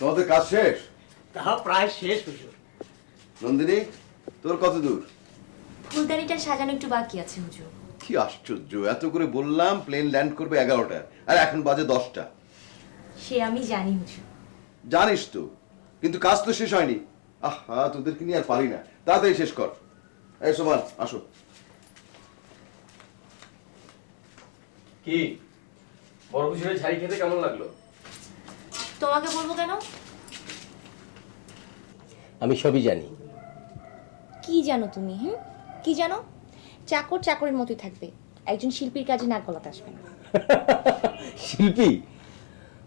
তোমাদের কাজ শেষ? তা প্রায় শেষ হুজুর। নন্দিনী, তোর কত দূর? ফুলদানিটা সাজানো একটু বাকি আছে হুজুর। কি আশ্চর্য, এত করে বললাম প্লেন ল্যান্ড করবে 11টা, আর এখন বাজে 10টা। সে আমি জানি হুজুর। জানিস তো, কিন্তু কাজ তো শেষ হয়নি। আহা, তোদেরকে নিয়ে আর পারি না, তাড়াতাড়ি শেষ কর। এই সোমান, আসো। কি বড় হুজুরের ঝাড়ি খেতে কেমন লাগলো? তোমাকে বলবো কেন? আমি সবই জানি। কি জানো তুমি? কি জানো? চাকর চাকরের মতোই থাকবে, একজন শিল্পীর কাজে নাক গলাতে আসবে না। শিল্পী?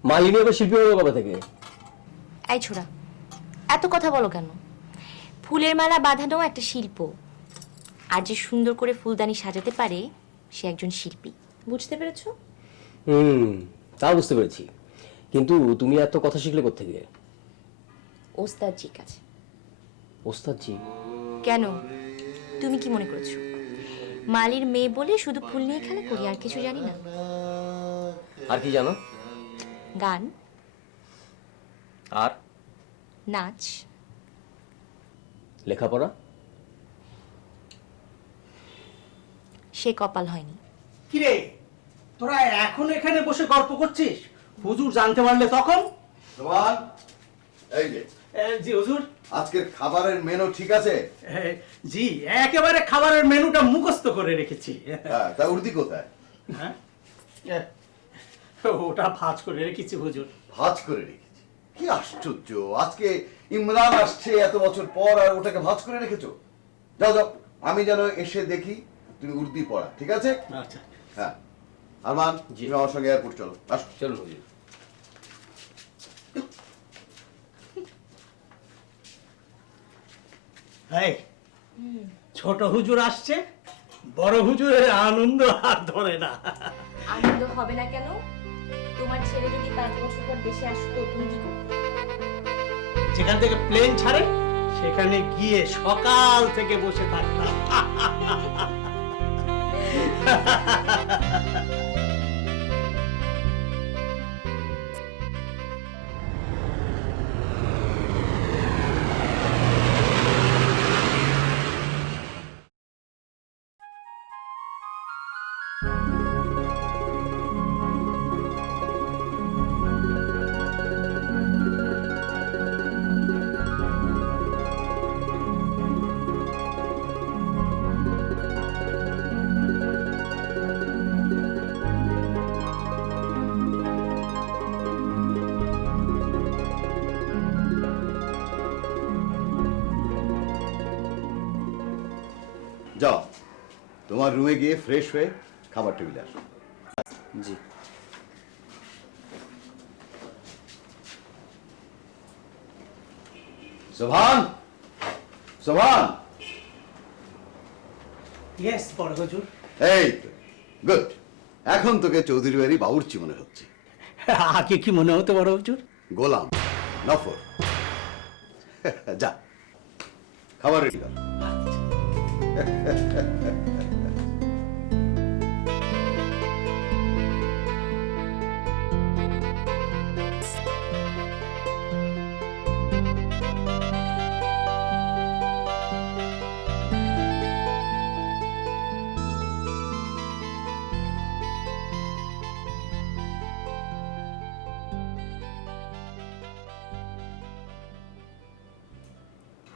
মালিনী আবার শিল্পী হলো কবে থেকে? এই ছোড়া, এত কথা বলো কেন? ফুলের মালা বাঁধানো একটা শিল্প, আর যে সুন্দর করে ফুলদানি সাজাতে পারে সে একজন শিল্পী। বুঝতে পেরেছো? তা বুঝতে পেরেছি, কিন্তু তুমি এত কথা শিখলে কোত্থেকে? ওস্তাদজি কাছে। ওস্তাদজি? কেন, তুমি কি মনে করেছো মালির মেয়ে বলে শুধু ফুল নিয়ে খেলা করি, আর কিছু জানি না? আর কি জানো? গান, আর নাচ, লেখাপড়া? সে কপাল হয়নি। কিরে, তোরা এখন এখানে বসে গল্প করছিস? হুজুর জানতে পারলে তখন? সোমান, এই যে জি হুজুর। আজকের খাবারের মেনু ঠিক আছে? জি, একেবারে খাবারের মেনুটা মুখস্থ করে রেখেছি। হ্যাঁ, তা উর্দি কোথায়? হ্যাঁ, ওটা ভাঁজ করে রেখেছি হুজুর। ভাজ করে রেখেছি? কি আশ্চর্য, আজকে ইমরান আসছে এত বছর পর আর ওটাকে ভাজ করে রেখেছো? যাও যাও, আমি যেন এসে দেখি তুমি উর্দি পড়া, ঠিক আছে? আচ্ছা। হ্যাঁ, আরমান, জি। তুমি আমার সঙ্গে এয়ারপোর্ট চলো, আসো। চলুন হুজুর। এই, ছোট হুজুর আসছে, বড় হুজুরের আনন্দ আর ধরে না। আনন্দ হবে না কেন? তোমার ছেলে যদি 5 বছর পর দেশে আসতো, তুমি কি করতে? যেখান থেকে প্লেন ছাড়ে সেখানে গিয়ে সকাল থেকে বসে থাকতাম। যাও, তোমার রুমে গিয়ে ফ্রেশ হয়ে খাবার টেবিলে আসো। জি। সোভান, সোভান, ইয়েস বড় হুজুর। এই তো, গুড। এখন তোকে চৌধুরী বাড়ি বাবুর্চি মনে হচ্ছে। আগে কি মনে হতো বড় হুজুর? গোলাম, নফর। যা, খাবার রেডি কর।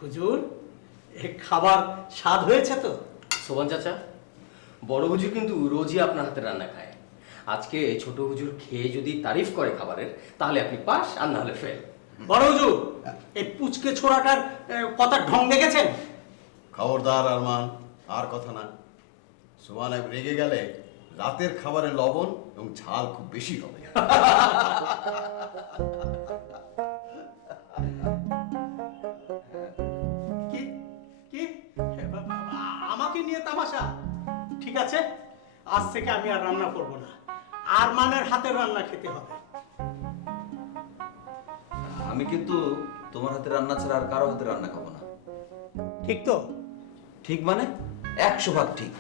হুজুর, এ খাবার স্বাদ হয়েছে তো? সোবান চাচা, বড় হুজুর কিন্তু রোজই আপনার হাতে রান্না খায়। আজকে ছোট হুজুর খেয়ে যদি তারিফ করে খাবারের, তাহলে আপনি পাস, আর না হলে ফেল। বড় হুজুর, এই পুচকে ছোড়াটার কথার ঢং দেখেছেন? খবরদার আরমান, আর কথা না। সোমান রেগে গেলে রাতের খাবারে লবণ এবং ঝাল খুব বেশি হবে। কি কি আমাকে নিয়ে তামাশা? ঠিক আছে, আজ থেকে আমি আর রান্না করব না, আরমানের হাতের রান্না খেতে হবে। আমি কিন্তু তোমার হাতে রান্না ছাড়া আর কারো হাতে রান্না খাবো না। ঠিক তো? ঠিক মানে 100% ঠিক।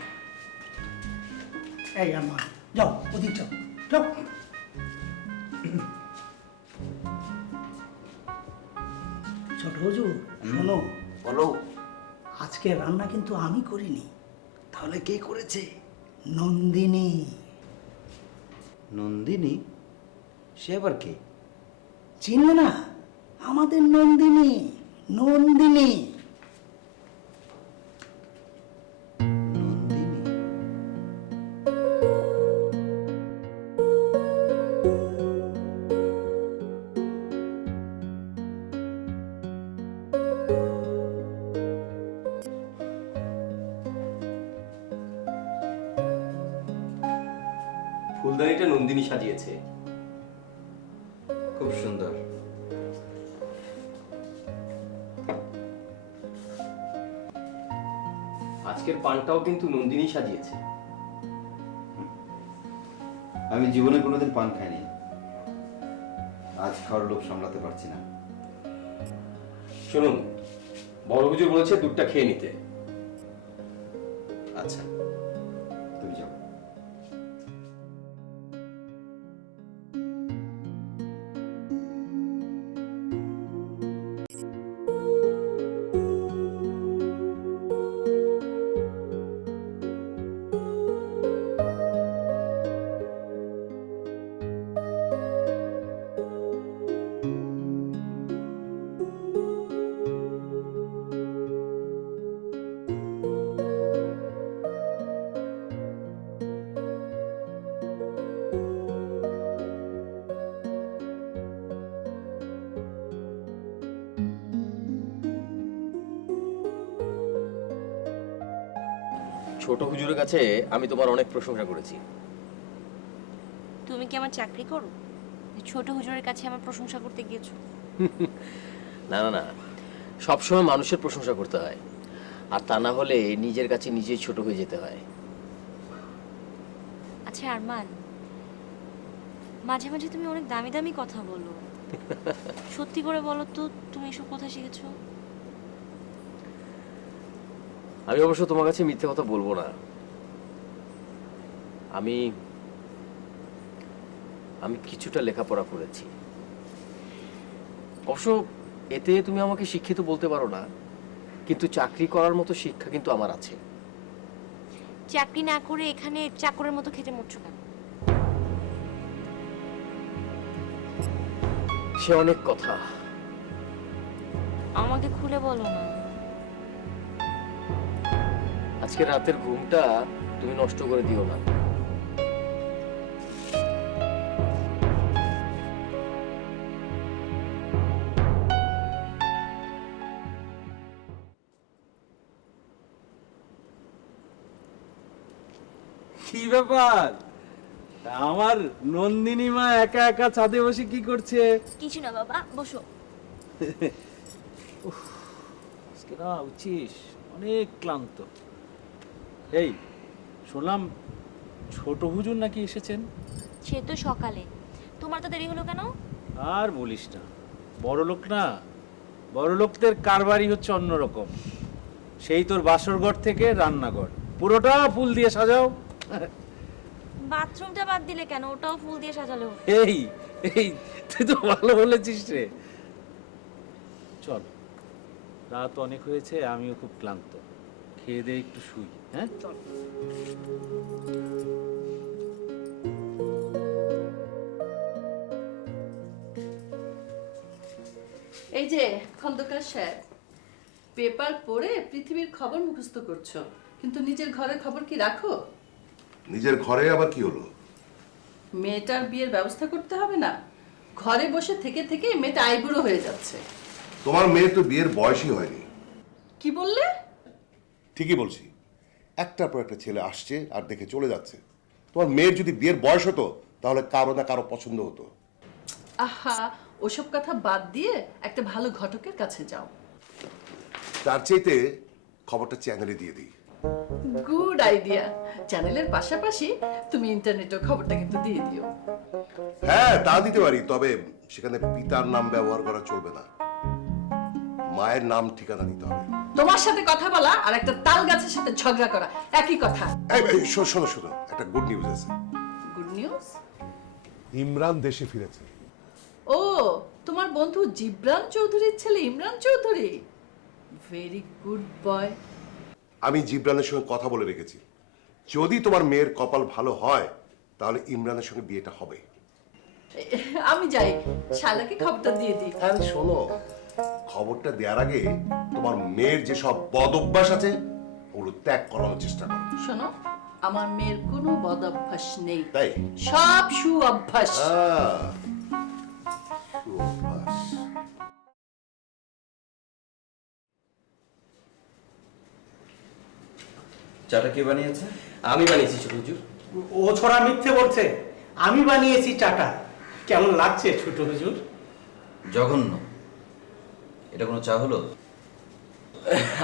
এই আরমান, যাও ওদিক যাও, যাও। ছোট হুজুর শোনো, বলো। আজকে রান্না কিন্তু আমি করিনি, তাহলে কে করেছে? নন্দিনী। নন্দিনী? সে আবার কে? চিনলে না? আমাদের নন্দিনী, নন্দিনী। নন্দিনী? ফুলদানিটা নন্দিনী সাজিয়েছে। খুব সুন্দর। আজকের পানটাও কিন্তু নন্দিনী সাজিয়েছে। আমি জীবনে কোনোদিন পান খাইনি, আজ খাওয়ার লোভ সামলাতে পারছি না। শুনুন, বড় হুজুর বলেছে দুধটা খেয়ে নিতে। আচ্ছা, তুমি যাও। ছোট হুজুরের কাছে আমি তোমার অনেক প্রশংসা করেছি। তুমি কি আমার চাকরি করো? যে ছোট হুজুরের কাছে আমার প্রশংসা করতে গিয়েছো? না না না, সবসময় মানুষের প্রশংসা করতে হয়, আর তা না হলে নিজের কাছে নিজেই ছোট হয়ে যেতে হয়। আচ্ছা আরমান, মাঝে মাঝে তুমি অনেক দামি দামি কথা বলো। সত্যি করে বলো তো, তুমি এসব কোথায় শিখেছো? আমি অবশ্য তোমার কাছে মিথ্যে কথা বলবো না। আমি আমি কিছুটা লেখাপড়া করেছি। অবশ্য এতে তুমি আমাকে শিক্ষিত বলতে পারো না, কিন্তু চাকরি করার মতো শিক্ষা কিন্তু আমার আছে। চাকরি না করে এখানে চাকরের মতো খেটে মরছো কেন? সে অনেক কথা। আমাকে খুলে বলো না। আজকে রাতের ঘুমটা তুমি নষ্ট করে দিও না। কি ব্যাপার? আমার নন্দিনী মা একা একা ছাদে বসে কি করছে? কিছু না বাবা, বসো। আজকে না উচিস, অনেক ক্লান্ত। এই শুনলাম ছোট হুজুর নাকি এসেছেন? সে তো সকালে। তোমার তো দেরি হলো কেন? আর বলিস না, বড় লোক না, বড় লোকদের কারবারই হচ্ছে অন্যরকম। সেই তোর বাসরঘর থেকে রান্নাঘর পুরোটা ফুল দিয়ে সাজাও। বাথরুমটা বাদ দিলে কেন? ওটাও ফুল দিয়ে সাজালো। এই এই তুই তো ভালো বলেছিস রে। চল, রাত অনেক হয়েছে, আমিও খুব ক্লান্ত, খেয়ে দিয়ে একটু শুই। হ্যাঁ চল। এই যে খন্দকার সাহেব, পেপার পড়ে পৃথিবীর খবর মুখস্থ করছো, কিন্তু নিজের ঘরের খবর কি রাখো? নিজের ঘরে আবার কি হলো? মেয়েটার বিয়ের ব্যবস্থা করতে হবে না? ঘরে বসে থেকে থেকে মেয়েটা আইবুড়ো হয়ে যাচ্ছে। তোমার মেয়ে তো বিয়ের বয়সই হয়নি। কি বললে? ঠিকই বলছি, একটার পর একটা ছেলে আসছে আর দেখে চলে যাচ্ছে। তোমার মেয়ের যদি বিয়ের বয়স হতো তাহলে কারো না কারো পছন্দ হতো। আহা, ওসব কথা বাদ দিয়ে একটা ভালো ঘটকের কাছে যাও। তার চাইতে খবরটা চ্যানেলে দিয়ে দিই। Good idea. চ্যানেলের পাশাপাশি তুমি ইন্টারনেটের খবরটা কিন্তু দিয়ে দিও। হ্যাঁ, তা দিতে পারি, তবে সেখানে পিতার নাম ব্যবহার করা চলবে না, মায়ের নাম ঠিকানা দিতে হবে। তোমার সাথে কথা বলা আর একটা তাল গাছের সাথে ঝগড়া করা একই কথা। এই শোনো শোনো, একটা গুড নিউজ আছে। Good news? ইমরান দেশে ফিরেছে। ও, তোমার বন্ধু জিবরান চৌধুরীর ছেলে Imran Chowdhury? Very good boy. আমি জিবরানের সঙ্গে কথা বলে রেখেছি, যদি তোমার মেয়ের কপাল ভালো হয় তাহলে ইমরানের সঙ্গে বিয়েটা হবে। আমি যাই, শালাকে খবরটা দিয়ে দিই। আর শোনো, খবরটা দেওয়ার আগে তোমার মেয়ের যে সব বদ অভ্যাস আছে ওগুলো ত্যাগ করানোর চেষ্টা করো। শোনো, আমার মেয়ের কোনো বদ অভ্যাস নেই, তাই? সব সু অভ্যাস। সুঅভ্যাস। চাটা কে বানিয়েছে? আমি বানিয়েছি ছোট হুজুর। ও ছোড়া মিথ্যে বলছে, আমি বানিয়েছি চাটা। কেমন লাগছে ছোট হুজুর? জঘন্য। এটা কোনো চা হলো?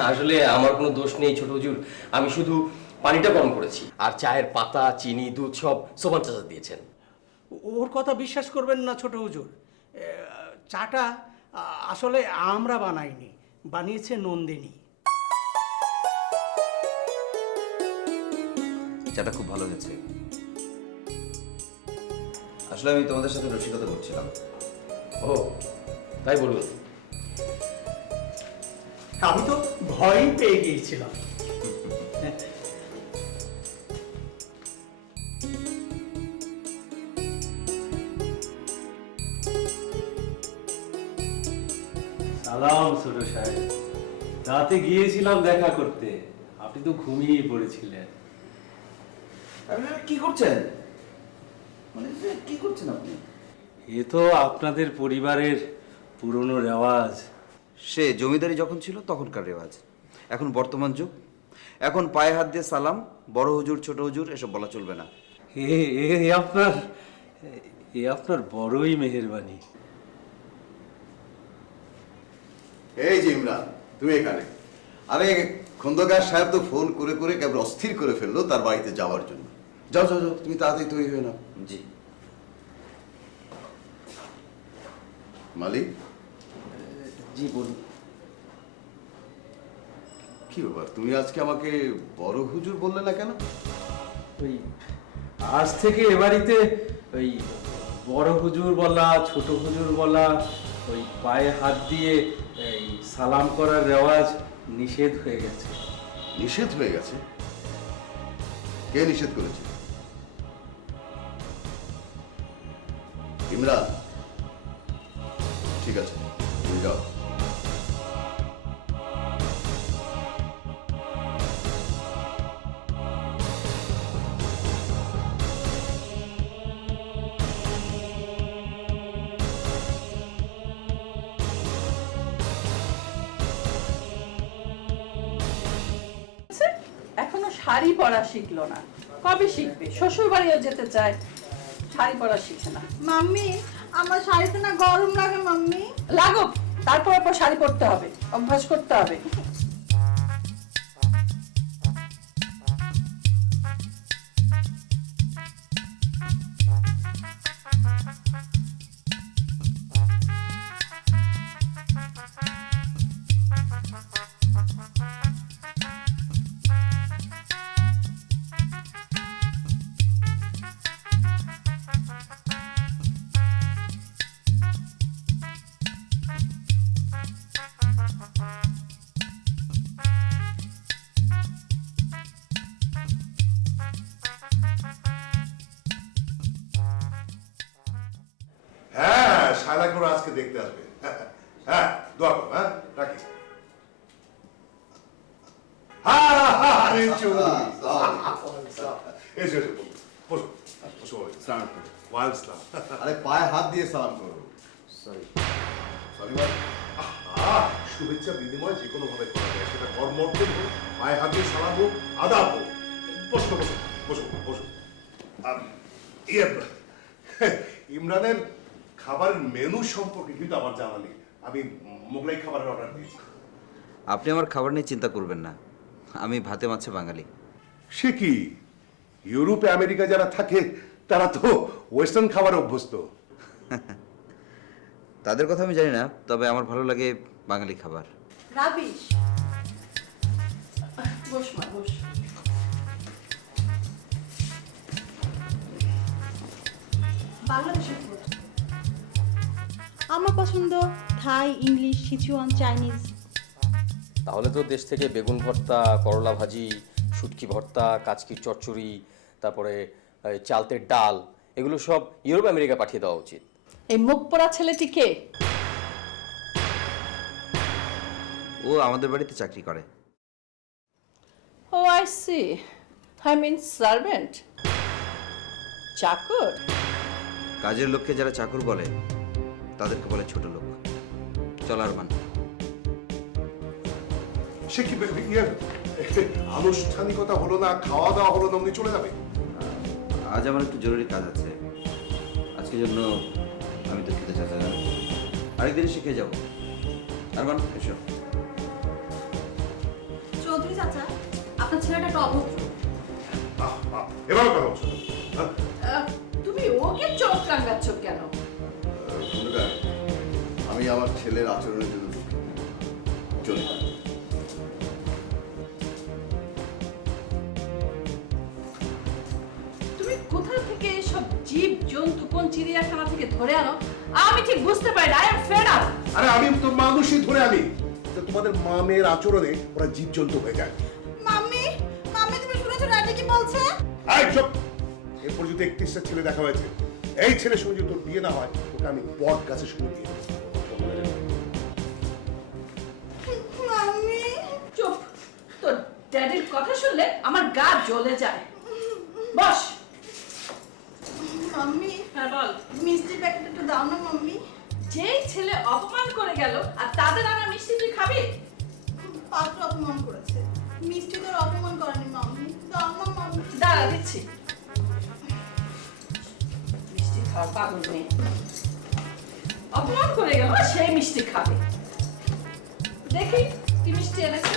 আসলে আমার কোনো দোষ নেই ছোট হুজুর, আমি শুধু পানিটা গরম করেছি, আর চায়ের পাতা, চিনি, দুধ সব সোবান চাচা দিয়েছেন। ওর কথা বিশ্বাস করবেন না ছোট হুজুর। চাটা আসলে আমরা বানাইনি, বানিয়েছে নন্দিনী। চাটা খুব ভালো হয়েছে। আসলে আমি তোমাদের সাথে রসিকতা করছিলাম। ও তাই বলুন। আমি তো ভয়ই পেয়ে গিয়েছিলাম। সালাম ছোট সাহেব, রাতে গিয়েছিলাম দেখা করতে, আপনি তো ঘুমিয়ে পড়েছিলেন। কি করছেন? মানে কি করছেন আপনি? এ তো আপনাদের পরিবারের পুরনো রেওয়াজ। সে জমিদারি যখন ছিল তখনকার রেওয়াজ, এখন বর্তমান যুগ। এখন পায়ে হাত দিয়ে সালাম, বড় হুজুর ছোট হুজুর এসব বলা চলবে না। এ এ আপনার এ আপনার বড়ই মেহেরবানি। এই যে ইমরান, তুমি এখানে? আরে খন্দকার সাহেব তো ফোন করে করে কেবল অস্থির করে ফেললো তার বাড়িতে যাওয়ার জন্য। যাও যাও যাও, তুমি তাড়াতাড়ি তৈরি হয়ে নাও। জি। মালিক, জি বলুন। কি ব্যাপার, তুমি আজকে আমাকে বড় হুজুর বললে না কেন? ওই আজ থেকে এ বাড়িতে ওই বড় হুজুর বলা, ছোট হুজুর বলা, ওই পায়ে হাত দিয়ে এই সালাম করার রেওয়াজ নিষেধ হয়ে গেছে। নিষেধ হয়ে গেছে? কে নিষেধ করেছে? ইমরান, ঠিক আছে, তুমি যাও। এখনো শাড়ি পরা শিখলো না, কবে শিখবে? শ্বশুর বাড়িও যেতে চায়, শাড়ি পরা শিখে না। মাম্মি, আমার শাড়িতে না গরম লাগে মাম্মি। লাগুক, তারপর শাড়ি পরতে হবে, অভ্যাস করতে হবে। হ্যাঁ, শালা করে আজকে দেখতে আসবে। হ্যাঁ, দোয়া করো। হ্যাঁ, রাখি। আরে চৌধুরী। এসো এসো, বসো বসো। ওয়ালাইকুম আসসালাম। আরে পায়ে হাত দিয়ে সালাম করো। সরি। সরি ভাই। শুভেচ্ছা বিনিময় যে কোনো ভাবে করা যায়, সেটা কর্মর্থে হোক, পায়ে হাত দিয়ে সালাম হোক, আদাব হোক। বসো বসো বসো বসো। ইমরানের খাবারের মেনু সম্পর্কে কিন্তু আমার জানা নেই। আমি মোগলাই খাবারের অর্ডার দিয়েছি। আপনি আমার খাবার নিয়ে চিন্তা করবেন না, আমি ভাতে মাছে বাঙালি। সে কি, ইউরোপে আমেরিকা যারা থাকে তারা তো ওয়েস্টার্ন খাবারে অভ্যস্ত। তাদের কথা আমি জানি না, তবে আমার ভালো লাগে বাঙালি খাবার। রাবিশ, বস মা বস। বাংলাদেশের ফুড আমার পছন্দ থাই, ইংলিশ, সিচুয়ান, চাইনিজ। তাহলে তো দেশ থেকে বেগুন ভর্তা, করলা ভাজি, শুটকি ভর্তা, কাচকির চচ্চড়ি, তারপরে চালতের ডাল, এগুলো সব ইউরোপ আমেরিকা পাঠিয়ে দেওয়া উচিত। এই মুখ পড়া ছেলেটি কে? ও আমাদের বাড়িতে চাকরি করে। Oh I see, I mean servant, চাকর। কাজের লোককে যারা চাকর বলে তাদেরকে বলে ছোট লোক। চল আরমান। সে কি ইয়ে আনুষ্ঠানিকতা হলো না, খাওয়া দাওয়া হলো না, উনি চলে যাবে? আজ আমার একটু জরুরি কাজ আছে, আজকের জন্য আমি তো খেতে চাচা যাবো, আরেকদিন শিখে যাবো। আরমান এসো। চৌধুরী চাচা, আপনার ছেলেটা একটা অভদ্র। এবার কথা বলছো? তুমি ওকে চোখ রাঙাচ্ছ কেন? খন্দকার, আমি আমার ছেলের আচরণের জন্য দুঃখিত। চলে যান। তুমি কোথা থেকে সব জীব জন্তু কোন চিড়িয়াখানা থেকে ধরে আনো আমি ঠিক বুঝতে পারি না। I am fed up. আরে আমি তো মানুষই ধরে আনি, তো তোমাদের মা মেয়ের আচরণে ওরা জীবজন্তু হয়ে যায়। মাম্মি, মাম্মি তুমি শুনেছো ড্যাডি কি বলছে? এই চুপ! এরপর যদি 31টা ছেলে দেখা হয়েছে, এই ছেলের সঙ্গে যদি তোর বিয়ে না হয়, ওকে আমি বট গাছের সঙ্গে দিয়ে দেবো। মাম্মি, চুপ! তোর ড্যাডির কথা শুনলে আমার গা জ্বলে যায়। বস। মাম্মি হ্যাঁ বল। মিষ্টি প্যাকেট একটু দাও না মাম্মি। যেই ছেলে অপমান করে গেল আর তাদের আনা মিষ্টি তুই খাবি? পাত্র অপমান করেছে, মিষ্টি তোর অপমান করেনি মাম্মি। দাও না মাম্মি। দাঁড়া দিচ্ছি। মিষ্টি খাওয়া পাগল মেয়ে অপমান করে গেল সেই মিষ্টি খাবে। দেখি কি মিষ্টি এনেছে।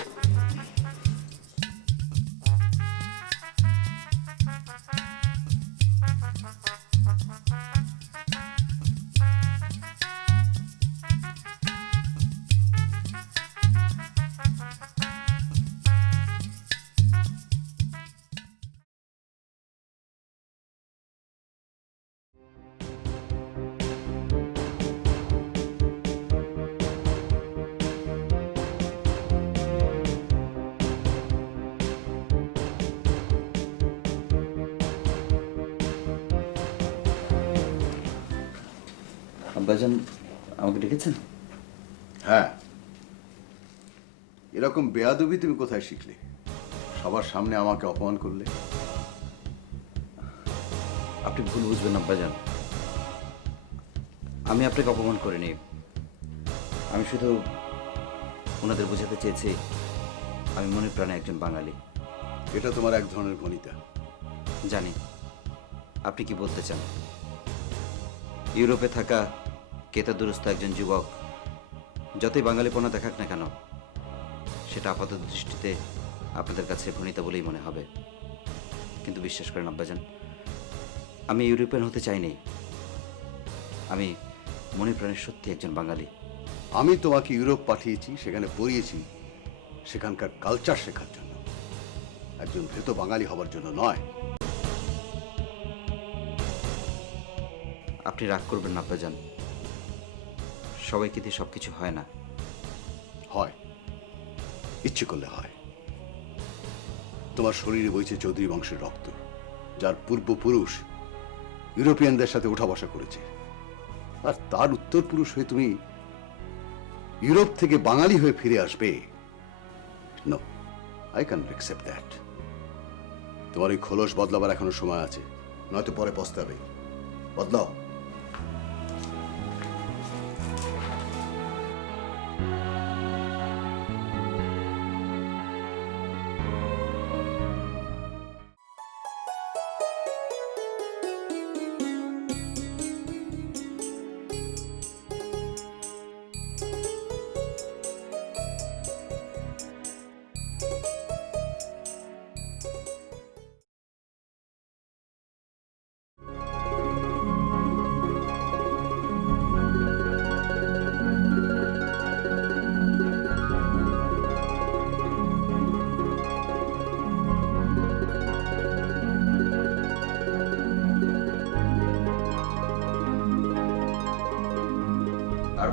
আব্বাজান আমাকে ডেকেছেন? হ্যাঁ। এরকম বেয়াদবি তুমি কোথায় শিখলে? সবার সামনে আমাকে অপমান করলে। আপনি ভুল বুঝবেন আব্বাজান, আমি আপনাকে অপমান করিনি। আমি শুধু ওনাদের বোঝাতে চেয়েছি আমি মনে প্রাণে একজন বাঙালি। এটা তোমার এক ধরনের ভনিতা। জানি আপনি কি বলতে চান। ইউরোপে থাকা কেতাদুরস্ত একজন যুবক যতই বাঙালিপনা দেখাক না কেন, সেটা আপাতত দৃষ্টিতে আপনাদের কাছে ভনিতা বলেই মনে হবে। কিন্তু বিশ্বাস করেন আব্বাজান, আমি ইউরোপিয়ান হতে চাইনি। আমি মনে প্রাণে সত্যি একজন বাঙালি। আমি তোমাকে ইউরোপ পাঠিয়েছি, সেখানে পড়িয়েছি সেখানকার কালচার শেখার জন্য, একজন ভেতো বাঙালি হবার জন্য নয়। আপনি রাগ করবেন না আব্বাজান, সবাইকে দিয়ে সব কিছু হয় না। হয়, ইচ্ছে করলে হয়। তোমার শরীরে বইছে চৌধুরী বংশের রক্ত, যার পূর্বপুরুষ ইউরোপিয়ানদের সাথে ওঠা বসা করেছে, আর তার উত্তর পুরুষ হয়ে তুমি ইউরোপ থেকে বাঙালি হয়ে ফিরে আসবে? No, I can accept that. তোমার ওই খোলস বদলাবার এখনো সময় আছে, নয়তো পরে পস্তাবে। বদলাও।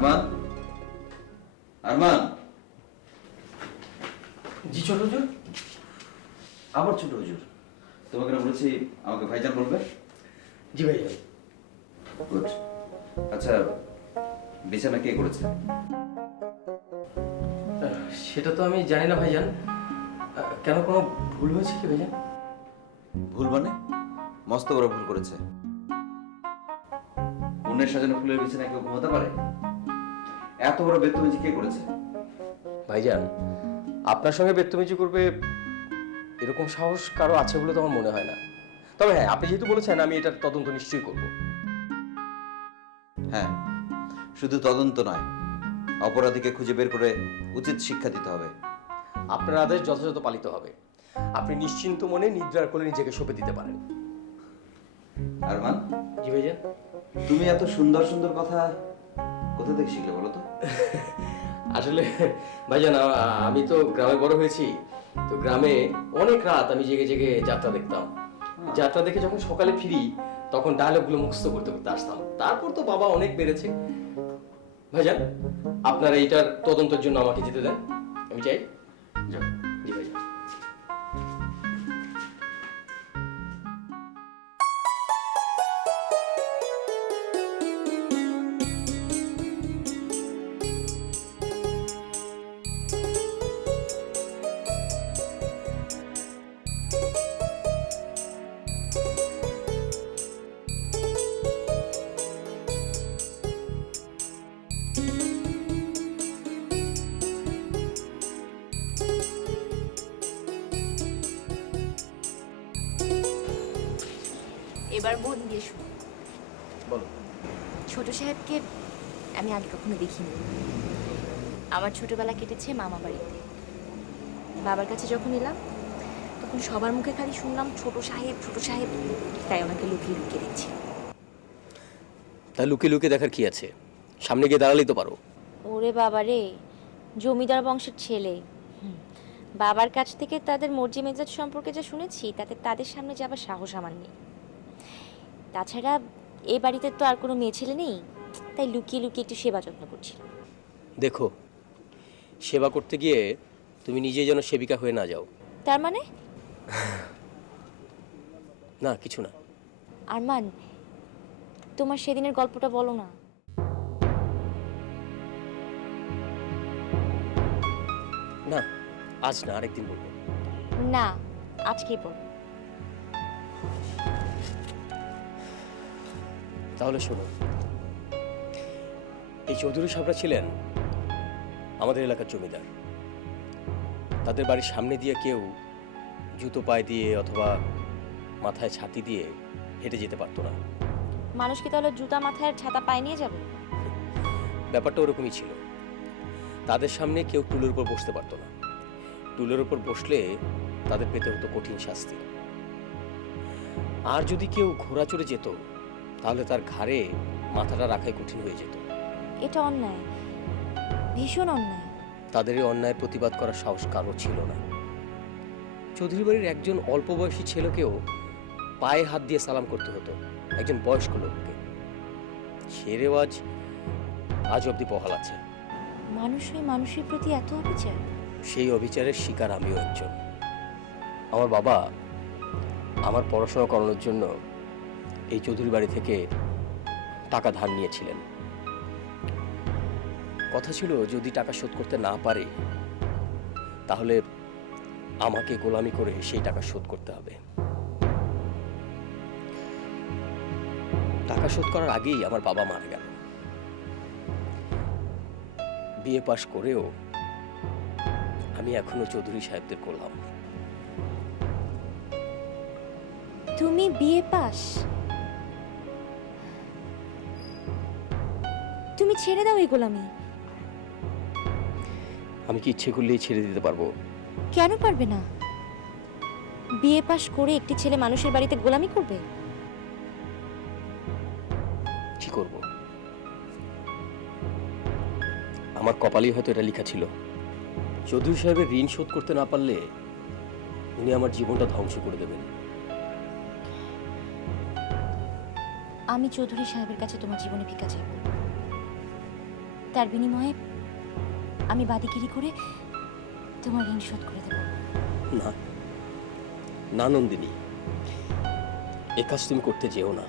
আরমান, আরমান। জি ছোট হুজুর। আবার ছোট হুজুর, তোমাকে না বলেছি আমাকে ভাইজান বলবে? জি ভাইজান। গুড। আচ্ছা, বিছানা কে করেছে? সেটা তো আমি জানি না ভাইজান। কেন কোনো ভুল হয়েছে কি ভাইজান? ভুল মানে? মস্ত বড় ভুল করেছে। অন্যের সাজানো ফুলের বিছানায় কেউ ঘুমাতে পারে? এত বড় বেতমিজি কে করেছে? ভাইজান, আপনার সঙ্গে বেত্তমিজি করবে এরকম সাহস কারো আছে বলে তো আমার মনে হয় না। তবে হ্যাঁ, আপনি যেহেতু বলেছেন, আমি এটার তদন্ত নিশ্চয়ই করব। হ্যাঁ, শুধু তদন্ত নয়, অপরাধীকে খুঁজে বের করে উচিত শিক্ষা দিতে হবে। আপনার আদেশ যথাযথ পালিত হবে। আপনি নিশ্চিন্ত মনে নিদ্রার কোলে নিজেকে সঁপে দিতে পারেন। আরমান, জি ভাইজান। তুমি এত সুন্দর সুন্দর কথা কোথা থেকে শিখলে বলো তো? আসলে ভাইজান, আমি তো গ্রামে বড় হয়েছি। তো গ্রামে অনেক রাত আমি জেগে জেগে যাত্রা দেখতাম। যাত্রা দেখে যখন সকালে ফিরি, তখন ডায়লগগুলো মুখস্থ করতে করতে আসতাম। তারপর তো বাবা অনেক বেড়েছে। ভাইজান, আপনারা এইটার তদন্তের জন্য আমাকে যেতে দেন, আমি চাই। যাও। জি ভাইজান। এবার মন দিয়ে শুনো। বলো। ছোট সাহেবকে আমি আগে কখনো দেখিনি। আমার ছোটবেলা কেটেছে মামা বাড়িতে। বাবার কাছে যখন এলাম, তখন সবার মুখে খালি শুনলাম ছোট সাহেব ছোট সাহেব, তাই ওনাকে লুকিয়ে লুকিয়ে দেখছি। তা লুকিয়ে লুকিয়ে দেখার কি আছে? সামনে গিয়ে দাঁড়ালেই তো পারো। ওরে বাবা রে, জমিদার বংশের ছেলে। বাবার কাছ থেকে তাদের মর্জি মেজাজ সম্পর্কে যা শুনেছি, তাতে তাদের সামনে যাবার সাহস আমার নেই। তাছাড়া এ বাড়িতে তো আর কোনো মেয়ে ছেলে নেই, তাই লুকিয়ে লুকিয়ে একটু সেবা যত্ন করছিলাম। দেখো, সেবা করতে গিয়ে তুমি নিজে যেন সেবিকা হয়ে না যাও। তার মানে? না, কিছু না। আরমান, তোমার সেদিনের গল্পটা বলো না। না, আজ না, আরেকদিন বলবো। না, আজকেই বলো। তাহলে শোনো, এই চৌধুরী সাহেবরা ছিলেন আমাদের এলাকার জমিদার। তাদের বাড়ির সামনে দিয়ে কেউ জুতো পায়ে দিয়ে অথবা মাথায় ছাতি দিয়ে হেঁটে যেতে পারতো না। মানুষ কি তাহলে জুতা মাথায় আর ছাতা পায়ে নিয়ে যাবে? ব্যাপারটা ওরকমই ছিল। তাদের সামনে কেউ টুলের উপর বসতে পারতো না। টুলের উপর বসলে তাদের পেতে হতো কঠিন শাস্তি। আর যদি কেউ ঘোড়া চড়ে যেত, তাহলে তার ঘাড়ে মাথাটা রাখাই কঠিন হয়ে যেত। এটা অন্যায়, ভীষণ অন্যায়। তাদের এই অন্যায়ের প্রতিবাদ করার সাহস কারো ছিল না। চৌধুরী বাড়ির একজন অল্প বয়সী ছেলেকেও পায়ে হাত দিয়ে সালাম করতে হতো, একজন বয়স্ক লোককে। সে রেওয়াজ আজ অব্দি বহাল আছে। মানুষ হয়ে মানুষের প্রতি এত অবিচার? সেই অবিচারের শিকার আমিও একজন। আমার বাবা আমার পড়াশোনা করানোর জন্য এই চৌধুরী বাড়ি থেকে টাকা ধার নিয়েছিলেন। কথা ছিল, যদি টাকা শোধ করতে না পারে, তাহলে আমাকে গোলামি করে সেই টাকা শোধ করতে হবে। টাকা শোধ করার আগেই আমার বাবা মারা গেল। বিএ পাশ করেও আমি এখনো চৌধুরী সাহেবদের গোলাম। তুমি বিএ পাস? তুমি ছেড়ে দাও এই গোলামি। আমি কি ইচ্ছে করলেই ছেড়ে দিতে পারবো? কেন পারবে না? বিএ পাস করে একটি ছেলে মানুষের বাড়িতে গোলামি করবে? কি করব? আমার কপালেই হয়তো এটা লেখা ছিল। চৌধুরী সাহেবের ঋণ শোধ করতে না পারলে উনি আমার জীবনটা ধ্বংস করে দেবেন। আমি চৌধুরী সাহেবের কাছে তোমার জীবনে ভিক্ষা চাইব। তার বিনিময়ে আমি বাদিগিরি করে তোমার ঋণ শোধ করে দেব। না না নন্দিনী, এ কাজ তুমি করতে যেও না,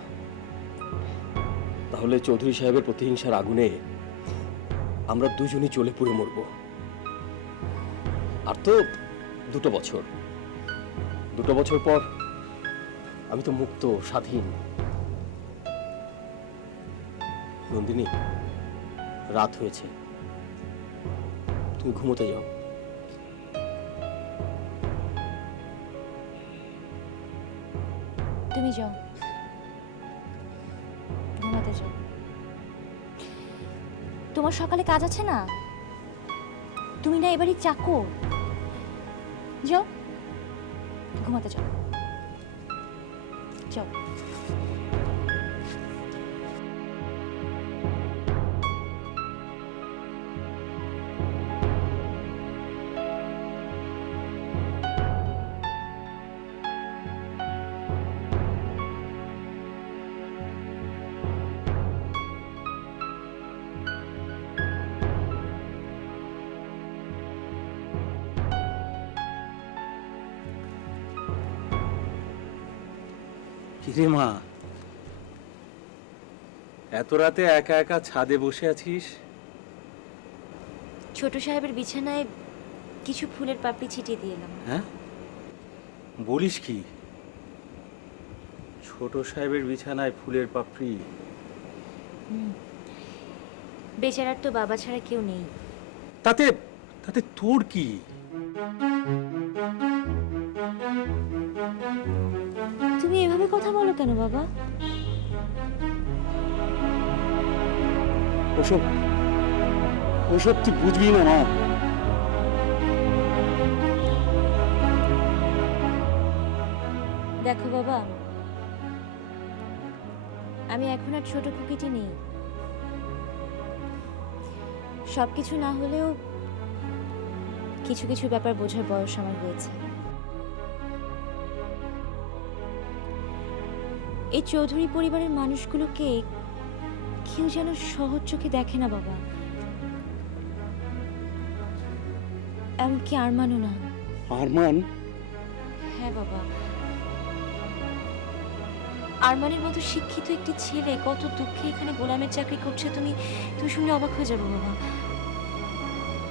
তাহলে চৌধুরী সাহেবের প্রতিহিংসার আগুনে আমরা দুজনই জ্বলে পুড়ে মরব। আর তো 2 বছর, 2 বছর পর আমি তো মুক্ত, স্বাধীন। নন্দিনী, রাত হয়েছে, তুমি ঘুমোতে যাও। তুমি যাও, ঘুমাতে যাও। তোমার সকালে কাজ আছে না? তুমি না এবারই চাকর। যাও, ঘুমাতে যাও, যাও। কিরে মা, এত রাতে একা একা ছাদে বসে আছিস? ছোট সাহেবের বিছানায় কিছু ফুলের পাপড়ি ছিটিয়ে দিয়ে এলাম। হ্যাঁ, বলিস কি? ছোট সাহেবের বিছানায় ফুলের পাপড়ি? বেচারার তো বাবা ছাড়া কেউ নেই। তাতে তাতে তোর কি? তুমি এভাবে কথা বলো কেন বাবা? ওসব ওসব তুই বুঝবি না মা। দেখো বাবা, আমি এখন আর ছোট খুকিটি নেই। সবকিছু না হলেও কিছু কিছু ব্যাপার বোঝার বয়স আমার হয়েছে। এই চৌধুরী পরিবারের মানুষগুলোকে কেউ যেন সহজ চোখে দেখে না বাবা, এমনকি আরমানও না। আরমান? হ্যাঁ বাবা, আরমানের মতো শিক্ষিত একটি ছেলে কত দুঃখে এখানে গোলামের চাকরি করছে, তুমি তুমি শুনলে অবাক হয়ে যাবে বাবা।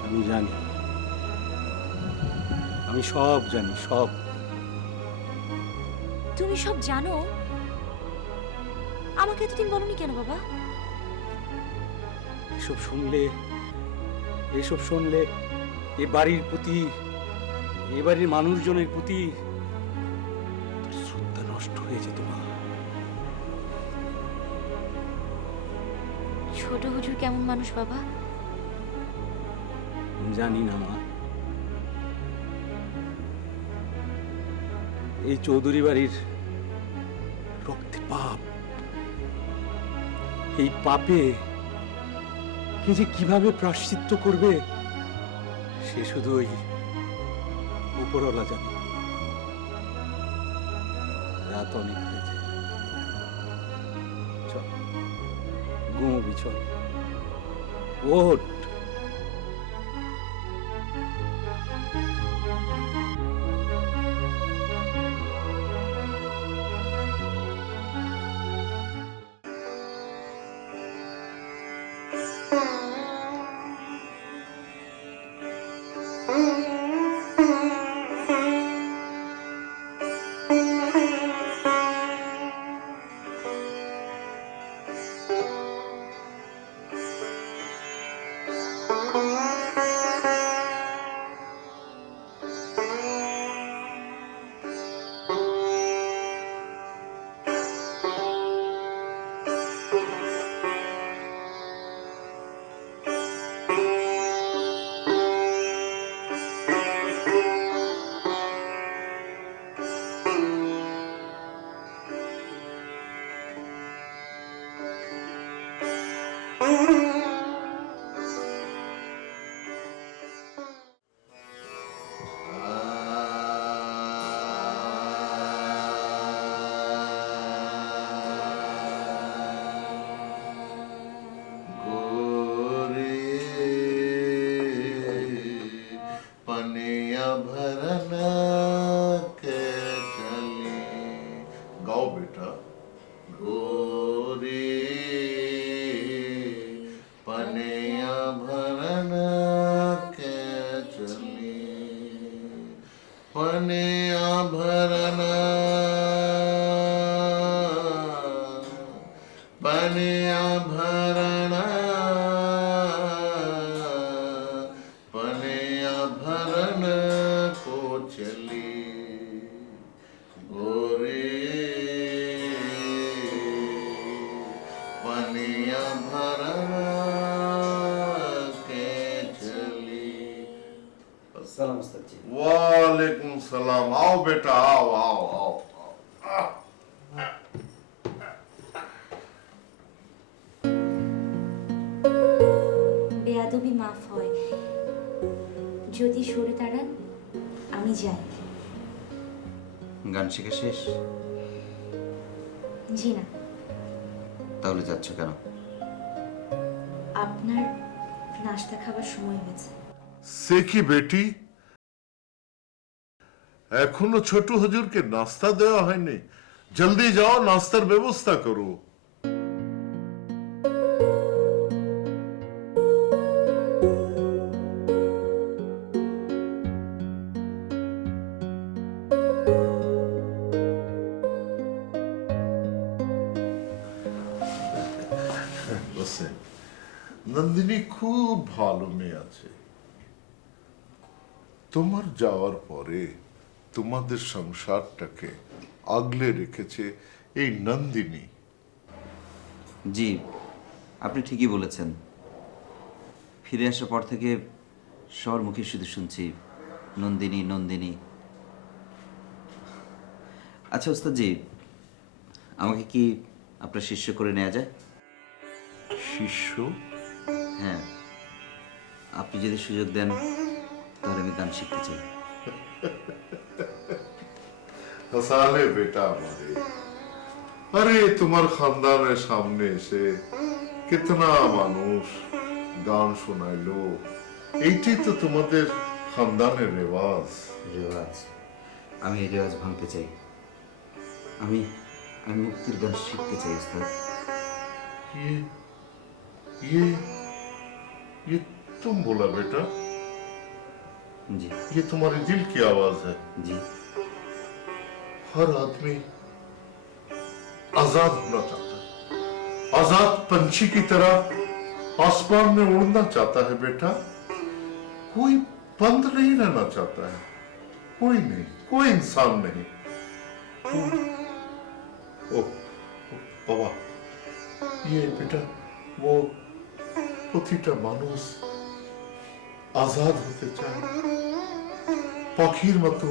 আমি জানি, আমি সব জানি, সব। তুমি সব জানো? আমাকে এতদিন বলনি কেন বাবা? এসব শুনলে এ বাড়ির প্রতি, এ বাড়ির মানুষজনের প্রতি তোর শ্রদ্ধা নষ্ট হয়ে যেত মা। ছোট হুজুর কেমন মানুষ বাবা? জানি না মা, এই চৌধুরী বাড়ির রক্তে পাপ। এই পাপে কে যে কিভাবে প্রায়শ্চিত্ত করবে সে শুধু ওই উপরওয়ালা জানে। রাত অনেক হয়েছে, চল ঘুমবি, চল ওঠ। पने आभरण पने आभरण पने आभरण को चली गोरे पने आभरण के चली। সালাম উস্তাদ জি। वालेकुम सलाम। आओ बेटा, आओ आओ आओ, आओ। বেয়াদবি মাফ হয়, যদি সরে দাঁড়ান আমি যাই। গান শেখা শেষ? জি না, তাহলে যাচ্ছ কেন? আপনার নাস্তা খাবার সময় হয়েছে। সে কি বেটি, এখনো ছোট হুজুরকে নাস্তা দেওয়া হয়নি? জলদি যাও, নাস্তার ব্যবস্থা করো। বসেন। নন্দিনী খুব ভালো মেয়ে আছে। তোমার যাওয়ার পরে তোমাদের সংসারটাকে আগলে রেখেছে এই নন্দিনী। জি, আপনি ঠিকই বলেছেন। ফিরে আসার পর থেকে সবার মুখে শুধু শুনছি নন্দিনী নন্দিনী। আচ্ছা ওস্তাদ জি, আমাকে কি আপনার শিষ্য করে নেওয়া যায়? শিষ্য? হ্যাঁ, আপনি যদি সুযোগ দেন তাহলে আমি গান শিখতে চাই। हंसाले बेटा हमारे। अरे तुम्हार खानदाনের সামনে এসে कितना মানুষ গান শোনাইলো। এইটাই তো তোমাদের খানদানের রেওয়াজ। রেওয়াজ? আমি এই রেওয়াজ ভাঙতে চাই। আমি আমি মুক্তির গান শিখতে চাই ওস্তাদ। ये ये ये तुम बोला बेटा? জি ये तुम्हारे दिल की आवाज है। জি। हर आदमी आजाद होना चाहता है, आजाद पंछी की तरह आसमान में उड़ना चाहता है बेटा। कोई बंद नहीं रहना चाहता है, कोई नहीं, कोई इंसान नहीं। ओ बाबा, ये बेटा वो প্রতিটা মানুষ আজাদ হতে চায়, পাখির মতো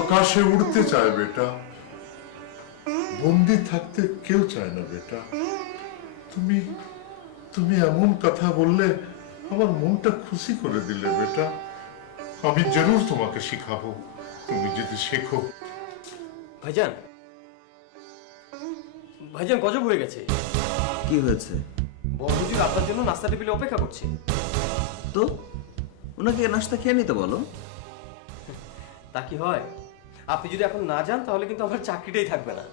আকাশে উড়তে চায় বেটা। বন্দি থাকতে কেউ চায় না বেটা। তুমি তুমি এমন কথা বললে আমার মনটা খুশি করে দিলে বেটা। আমি জরুর তোমাকে শিখাবো, তুমি যদি শেখো। ভাইজান, ভাইজান গজব হয়ে গেছে। কি হয়েছে? বড় হুজুর আপনার জন্য নাস্তা টেবিলে অপেক্ষা করছে। তো ওনাকে নাস্তা খেয়ে নিতে বলো। তা কি হয়? আপনি যদি এখন না যান তাহলে কিন্তু আমার চাকরিটাই থাকবে না।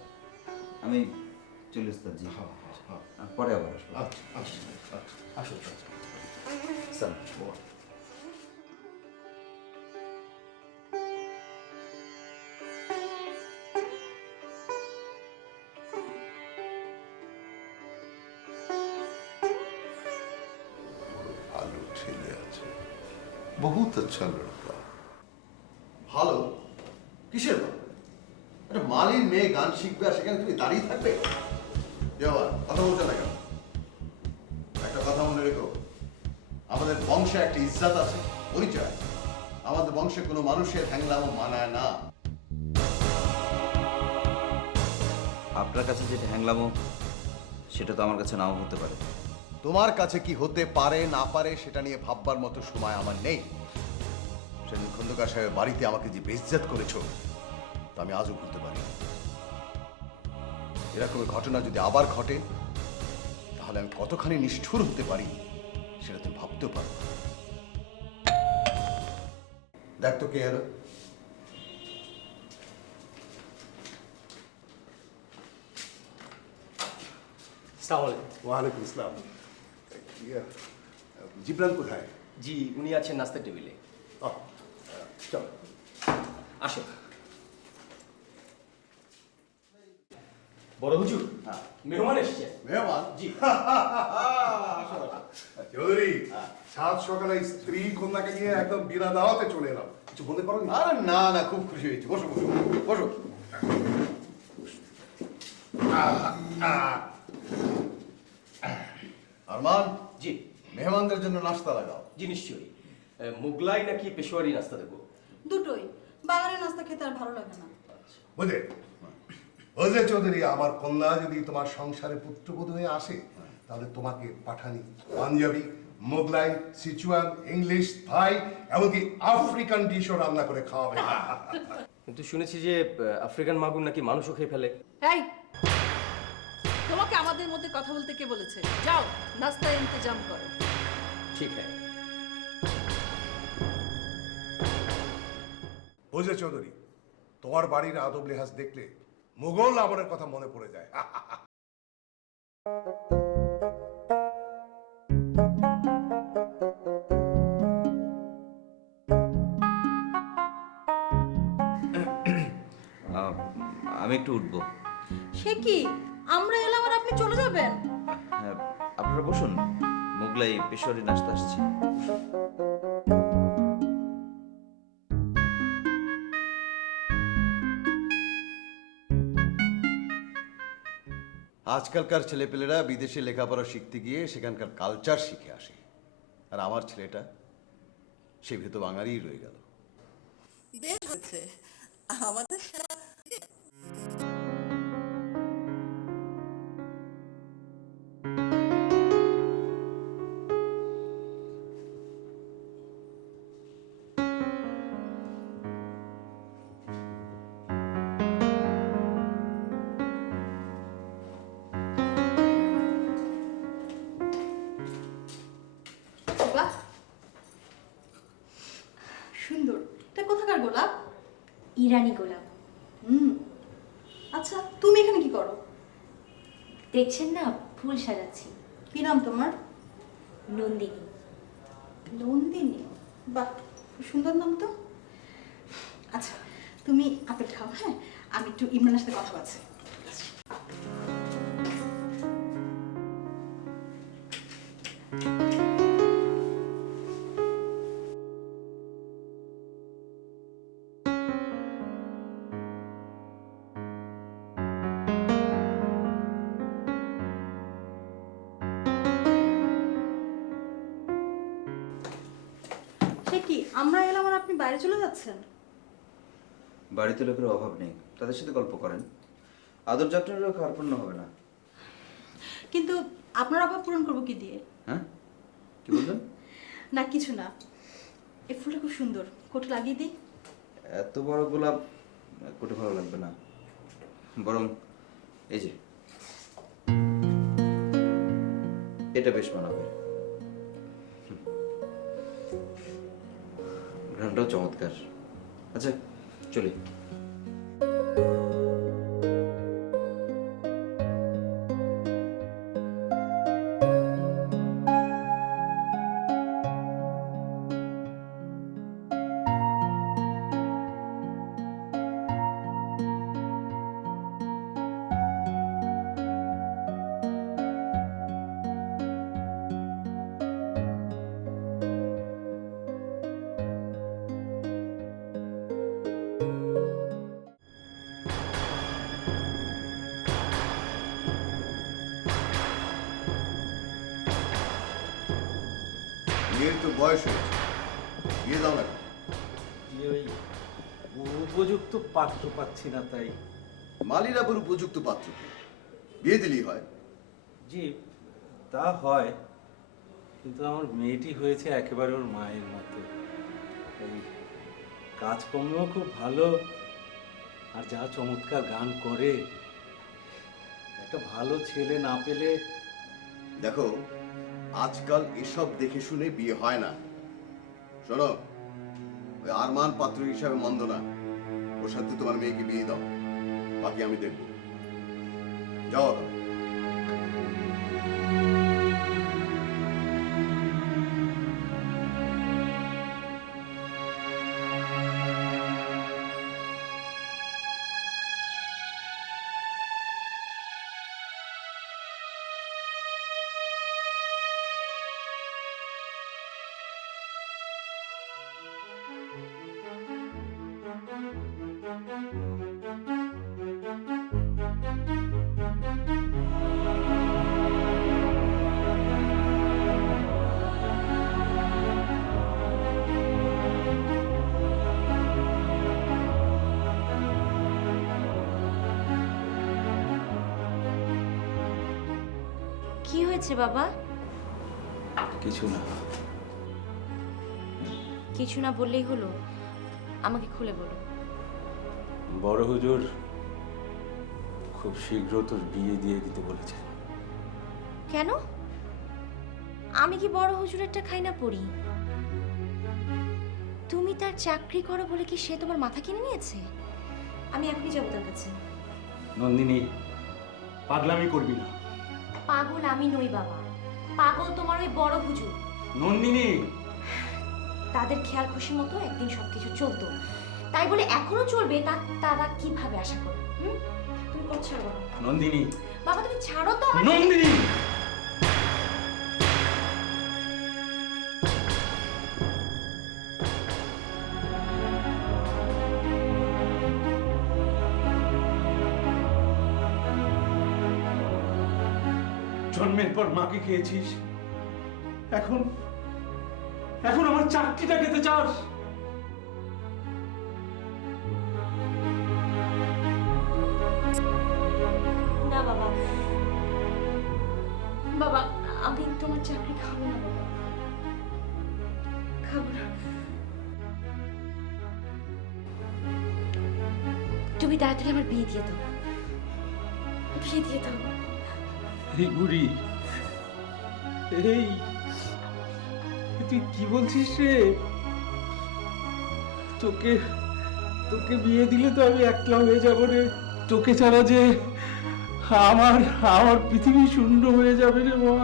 আমি চলে ওস্তাদ জি, পরে আবার আসবো। আসুন। সালাম। ভালো ছেলে আছে, বহুত আচ্ছা লড়কা। ভালো? কিসের ভালো? একটা মালির মেয়ে গান শিখবে আর সেখানে তুমি দাঁড়িয়ে থাকবে? দেওয়ার কথা বলতে না কেন? একটা কথা মনে রেখো, আমাদের বংশে একটা ইজ্জত আছে, পরিচয়। আমাদের বংশে কোনো মানুষের হ্যাংলামো মানায় না। আপনার কাছে যেটা হ্যাংলামো সেটা তো আমার কাছে নাও হতে পারে। তোমার কাছে কি হতে পারে না পারে সেটা নিয়ে ভাববার মতো সময় আমার নেই। সেদিন খন্দকার সাহেবের বাড়িতে আমাকে যে বেইজ্জত করেছো তা আমি আজও ভুলতে পারি না। এরকম ঘটনা যদি আবার ঘটে তাহলে আমি কতখানি নিষ্ঠুর হতে পারি সেটা তুমি ভাবতেও পারো না। দেখ তো কে এলো। আসসালামু আলাইকুম। ওয়ালাইকুম আসসালাম। জিবরান কোথায়? জি, উনি আছেন নাস্তার টেবিলে। চল। আসো। বড় হুজুর, মেহমান এসছে। মেহমান জি। চৌধুরী সাত সকালে স্ত্রী কন্যাকে নিয়ে একদম বিনা দাওয়াতে চলে এলাম, কিছু বলতে পারো না? আরে না না, খুব খুশি হয়েছি। বসো বসো বসো। আরমান, জি মেহমানদের জন্য নাস্তা লাগাও। জি নিশ্চয়ই। মোগলাই নাকি পেশোয়ারি নাস্তা দেবো? দুটোই। বাঙালি নাস্তা খেতে আর ভালো লাগে না। বুঝলে বুঝলে চৌধুরী, আমার কন্যা যদি তোমার সংসারে পুত্রবধূ হয়ে আসে তাহলে তোমাকে পাঠানি পাঞ্জাবি, মোগলাই, সিচুয়ান, ইংলিশ, থাই, এমনকি আফ্রিকান ডিশও রান্না করে খাওয়াবে। কিন্তু শুনেছি যে আফ্রিকান মাগুর নাকি মানুষও খেয়ে ফেলে। এই, তোমাকে আমাদের মধ্যে কথা বলতে কে বলেছে? যাও নাস্তার ইন্তজাম করো। ঠিক হ্যাঁ। বুঝলে চৌধুরী, তোমার বাড়ির আদব লেহাজ দেখলে মুঘল আমলের কথা মনে পড়ে যায়। আমি একটু উঠবো। সে কি, আমরা এলাম আর আপনি চলে যাবেন? হ্যাঁ, আপনারা বসুন, মোগলাই পেশোয়ারি নাস্তা আসছে। আজকালকার ছেলেপেলেরা বিদেশে লেখাপড়া শিখতে গিয়ে সেখানকার কালচার শিখে আসে, আর আমার ছেলেটা সে ভেতো বাঙালিই রয়ে গেল। বেশ হচ্ছে আমাদের সেবা। বাহ, সুন্দর। এটা কোথাকার গোলাপ? ইরানি গোলাপ। হুম, আচ্ছা তুমি এখানে কি করো? দেখছেন না, ফুল সাজাচ্ছি। কি নাম তোমার? নন্দিনী। নন্দিনী? বাহ, খুব সুন্দর নাম তো। আচ্ছা তুমি আপেল খাও, হ্যাঁ আমি একটু ইমরানের সাথে কথা বলছি। সে কি, আমরা এলাম আর আপনি বাইরে চলে যাচ্ছেন? বাড়িতে লোকের অভাব নেই, তাদের সাথে গল্প করেন। আদর যত্নেরও কার্পণ্য হবে না। কিন্তু আপনার অভাব পূরণ করবো কি দিয়ে? হ্যাঁ, কি বললেন? না কিছু না, এই ফুলটা খুব সুন্দর, কোটে লাগিয়ে দিই। এত বড় গোলাপ কোটে ভালো লাগবে না, বরং এই যে এটা বেশ মানাবে। ঘ্রাণটাও চমৎকার। আচ্ছা চলি। বিয়ের তো বয়স হয়েছে, বিয়ে দাও না। যে ওই উপযুক্ত পাত্র পাচ্ছি না, তাই। মালির আবার উপযুক্ত পাত্র কি? বিয়ে দিলেই হয়। জি তা হয়, কিন্তু আমার মেয়েটি হয়েছে একেবারে ওর মায়ের মতো। এই কাজকর্মও খুব ভালো, আর যা চমৎকার গান করে। একটা ভালো ছেলে না পেলে। দেখো, আজকাল এসব দেখে শুনে বিয়ে হয় না। শোনো, ওই আরমান পাত্র হিসাবে মন্দ না, ওর সাথে তোমার মেয়েকে বিয়ে দাও, বাকি আমি দেখব। যাও। কি হয়েছে বাবা? কিছু না। কিছু না বললেই হলো, আমাকে খুলে বলো। বড় হুজুর খুব শীঘ্র তোর বিয়ে দিয়ে দিতে বলেছে। কেন? আমি কি বড় হুজুরেরটা খাই না পড়ি? তুমি তার চাকরি করো বলে কি সে তোমার মাথা কিনে নিয়েছে? আমি এখনই যাবো তার কাছে। নন্দিনী, পাগলামি করবি না। পাগল আমি নই বাবা, পাগল তোমার ওই বড় হুজুর। নন্দিনী, তাদের খেয়াল খুশি মতো একদিন সবকিছু চলতো, তাই বলে এখনো চলবে তা তারা কিভাবে আশা করে? তুমি পথ ছাড়ো বাবা। নন্দিনী, বাবা তুমি ছাড়ো তো আমাকে। নন্দিনী। জন্মের পর মাকে খেয়েছিস, এখন এখন আমার চাকরিটা খেতে চাস? না বাবা, বাবা আমি তোমার চাকরি খাবো না বাবা, খাবো না। তুমি তাড়াতাড়ি আমার বিয়ে দিয়ে দাও, বিয়ে দিয়ে দাও। এই বুড়ি, এই তুই কি বলছিস রে? তোকে তোকে বিয়ে দিলে তো আমি একলা হয়ে যাবো রে। তোকে ছাড়া যে আমার আমার পৃথিবী শূন্য হয়ে যাবে রে মা।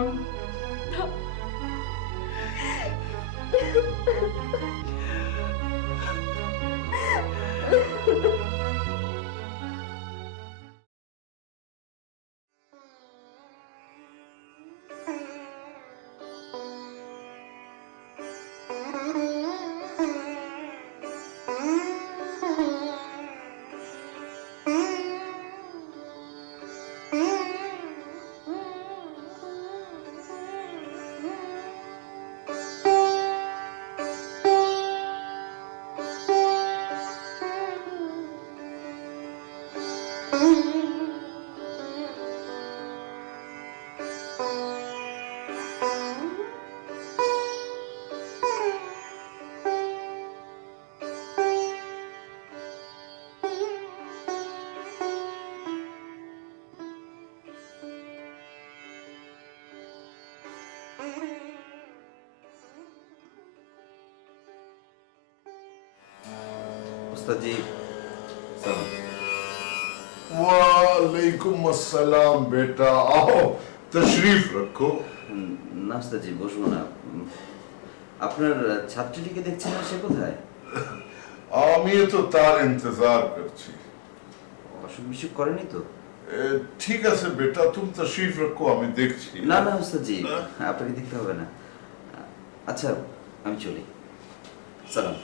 उस्ताद जी सलाम। वालेकुम अस्सलाम बेटा, आओ तशरीफ रखो। না উস্তাদ জি, বসবো না। আপনার ছাত্রীটিকে দেখছেন না, সে কোথায়? আমি তো তার ইন্তজার করছি। অসুখ বিসুখ করেনি তো? ঠিক আছে বেটা, তুমি তশরিফ রাখো, আমি দেখছি। না না উস্তাদ জি, আপনাকে দেখতে হবে না। আচ্ছা আমি চলি, সালাম।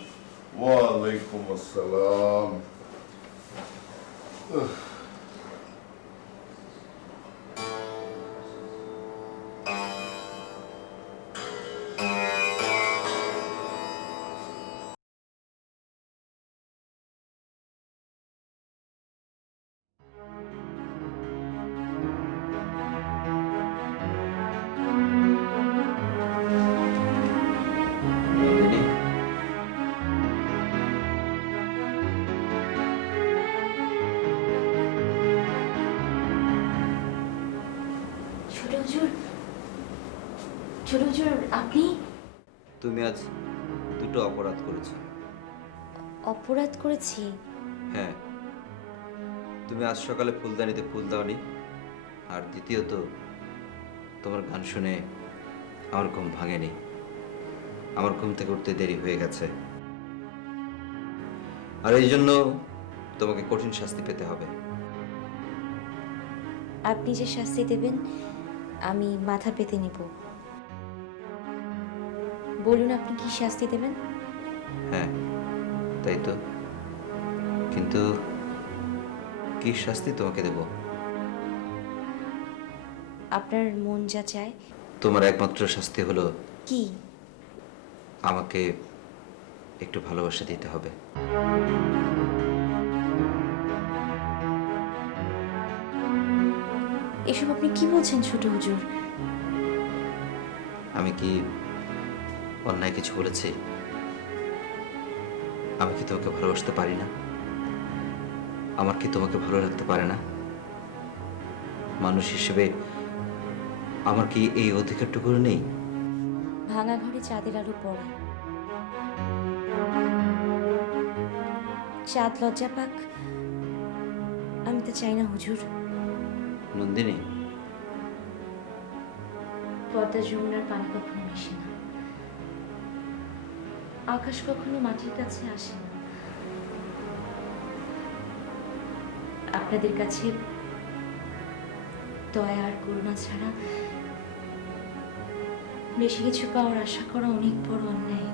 ওয়ালাইকুম আসসালাম। ছোট হুজুর, আপনি? তুমি আজ দুটো অপরাধ করেছো। অপরাধ করেছি? হ্যাঁ, তুমি আজ সকালে ফুলদানিতে ফুল দাওনি, আর দ্বিতীয়ত তোমার গান শুনে আমার ঘুম ভাঙেনি। আমার ঘুম থেকে উঠতে দেরি হয়ে গেছে, আর এই জন্য তোমাকে কঠিন শাস্তি পেতে হবে। আপনি যে শাস্তি দেবেন আমি মাথা পেতে নিব। বলুন আপনি কি শাস্তি দেবেন? হ্যাঁ তাই তো, কিন্তু কি শাস্তি তোমাকে দেব? আপনার মন যা চায়। তোমার একমাত্র শাস্তি হলো কি? আমাকে একটু ভালোবাসা দিতে হবে। এসব আপনি কি বলছেন ছোট হুজুর? আমি কি অন্যায় কিছু বলেছি? আমি কি তোমাকে ভালোবাসতে পারি না? আমার কি তোমাকে ভালো রাখতে পারে না? মানুষ হিসেবে আমার কি এই অধিকারটুকু নেই? ভাঙা ঘরে চাঁদের আলো পড়ে, চাঁদ লজ্জা পাক, আমি তো চাই না হুজুর। নন্দিনী, পদ্মা যমুনার পানি কখনো মেশে না, আকাশ কখনো মাটির কাছে আসে না। আপনাদের কাছে দয়া আর করুণা ছাড়া বেশি কিছু পাওয়ার আশা করা অনেক বড় অন্যায়।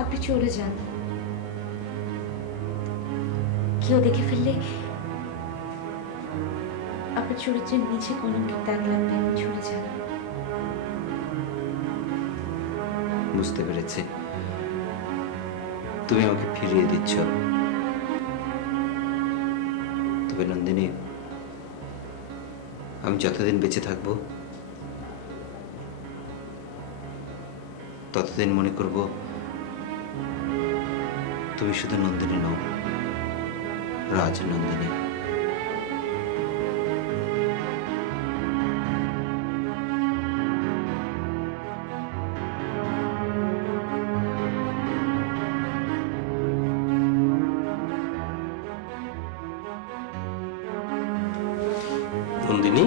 আপনি চলে যান, কেউ দেখে ফেললে আপনার চরিত্রের নিচে কলঙ্কের দাগ লাগবে। চলে যান। বুঝতে পেরেছি, তুমি আমাকে ফিরিয়ে দিচ্ছ। তবে নন্দিনী, আমি যতদিন বেঁচে থাকবো ততদিন মনে করব তুমি শুধু নন্দিনী নও, রাজ নন্দিনী। নন্দিনী,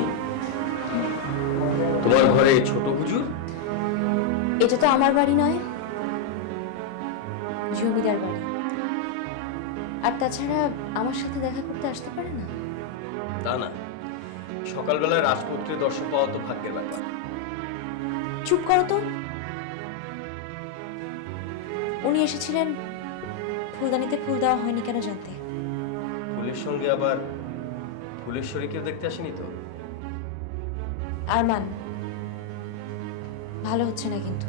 তোমার ঘরে ছোট হুজুর? এটা তো আমার বাড়ি নয়, জমিদার বাড়ি। আর তাছাড়া আমার সাথে দেখা করতে আসতে পারে না? তা না, সকালবেলায় রাজপুত্রের দর্শন পাওয়া তো ভাগ্যের ব্যাপার। চুপ করো তো। উনি এসেছিলেন, ফুলদানিতে ফুল দেওয়া হয়নি কেন জানতে? ফুলের সঙ্গে আবার ফুলেশ্বরীকেও দেখতে আসেনি তো? আরমান, ভালো হচ্ছে না কিন্তু।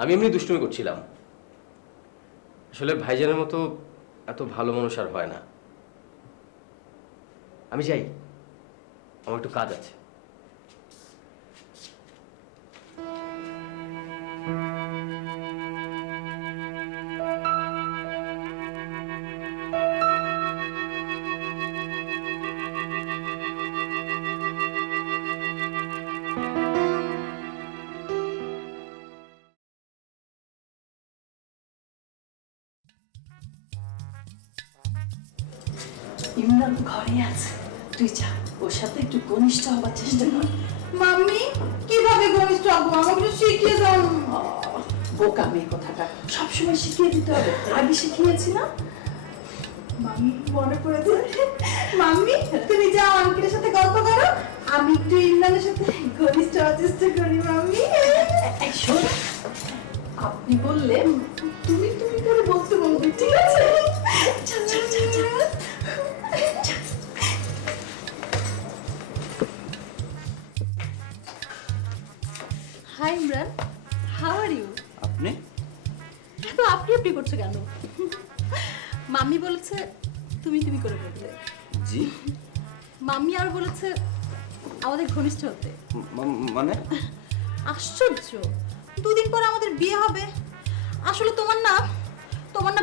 আমি এমনি দুষ্টুমি করছিলাম। আসলে ভাইজানের মতো এত ভালো মানুষ আর হয় না। আমি যাই, আমার একটু কাজ আছে। ইমরান ঘরে আছে, তুই যা ওর সাথে একটু ঘনিষ্ঠ হবার চেষ্টা কর। মাম্মি কিভাবে ঘনিষ্ঠ হবো? আমাকে একটু শিখিয়ে দাও। বোকা মেয়ে কোথাকার, সবসময় শিখিয়ে দিতে হবে। আগে শিখিয়েছি না? মাম্মি মনে পড়েছে। মাম্মি তুমি যাও আঙ্কেলের সাথে গল্প করো, আমি একটু ইমরানের সাথে ঘনিষ্ঠ হওয়ার চেষ্টা করি। মাম্মি এই শোন, আপনি বললে তুমি তুমি করে বলতে বলবি, ঠিক আছে? চল চল চল চল। Hi Imran, how are you? আপনি? এত আপনি আপনি করছো কেন? মাম্মি বলেছে তুমি তুমি করে বলতে। জি? মাম্মি আর বলেছে আমাদের ঘনিষ্ঠ হতে। মানে? আশ্চর্য, দুদিন পর আমাদের বিয়ে হবে। আসলে তোমার না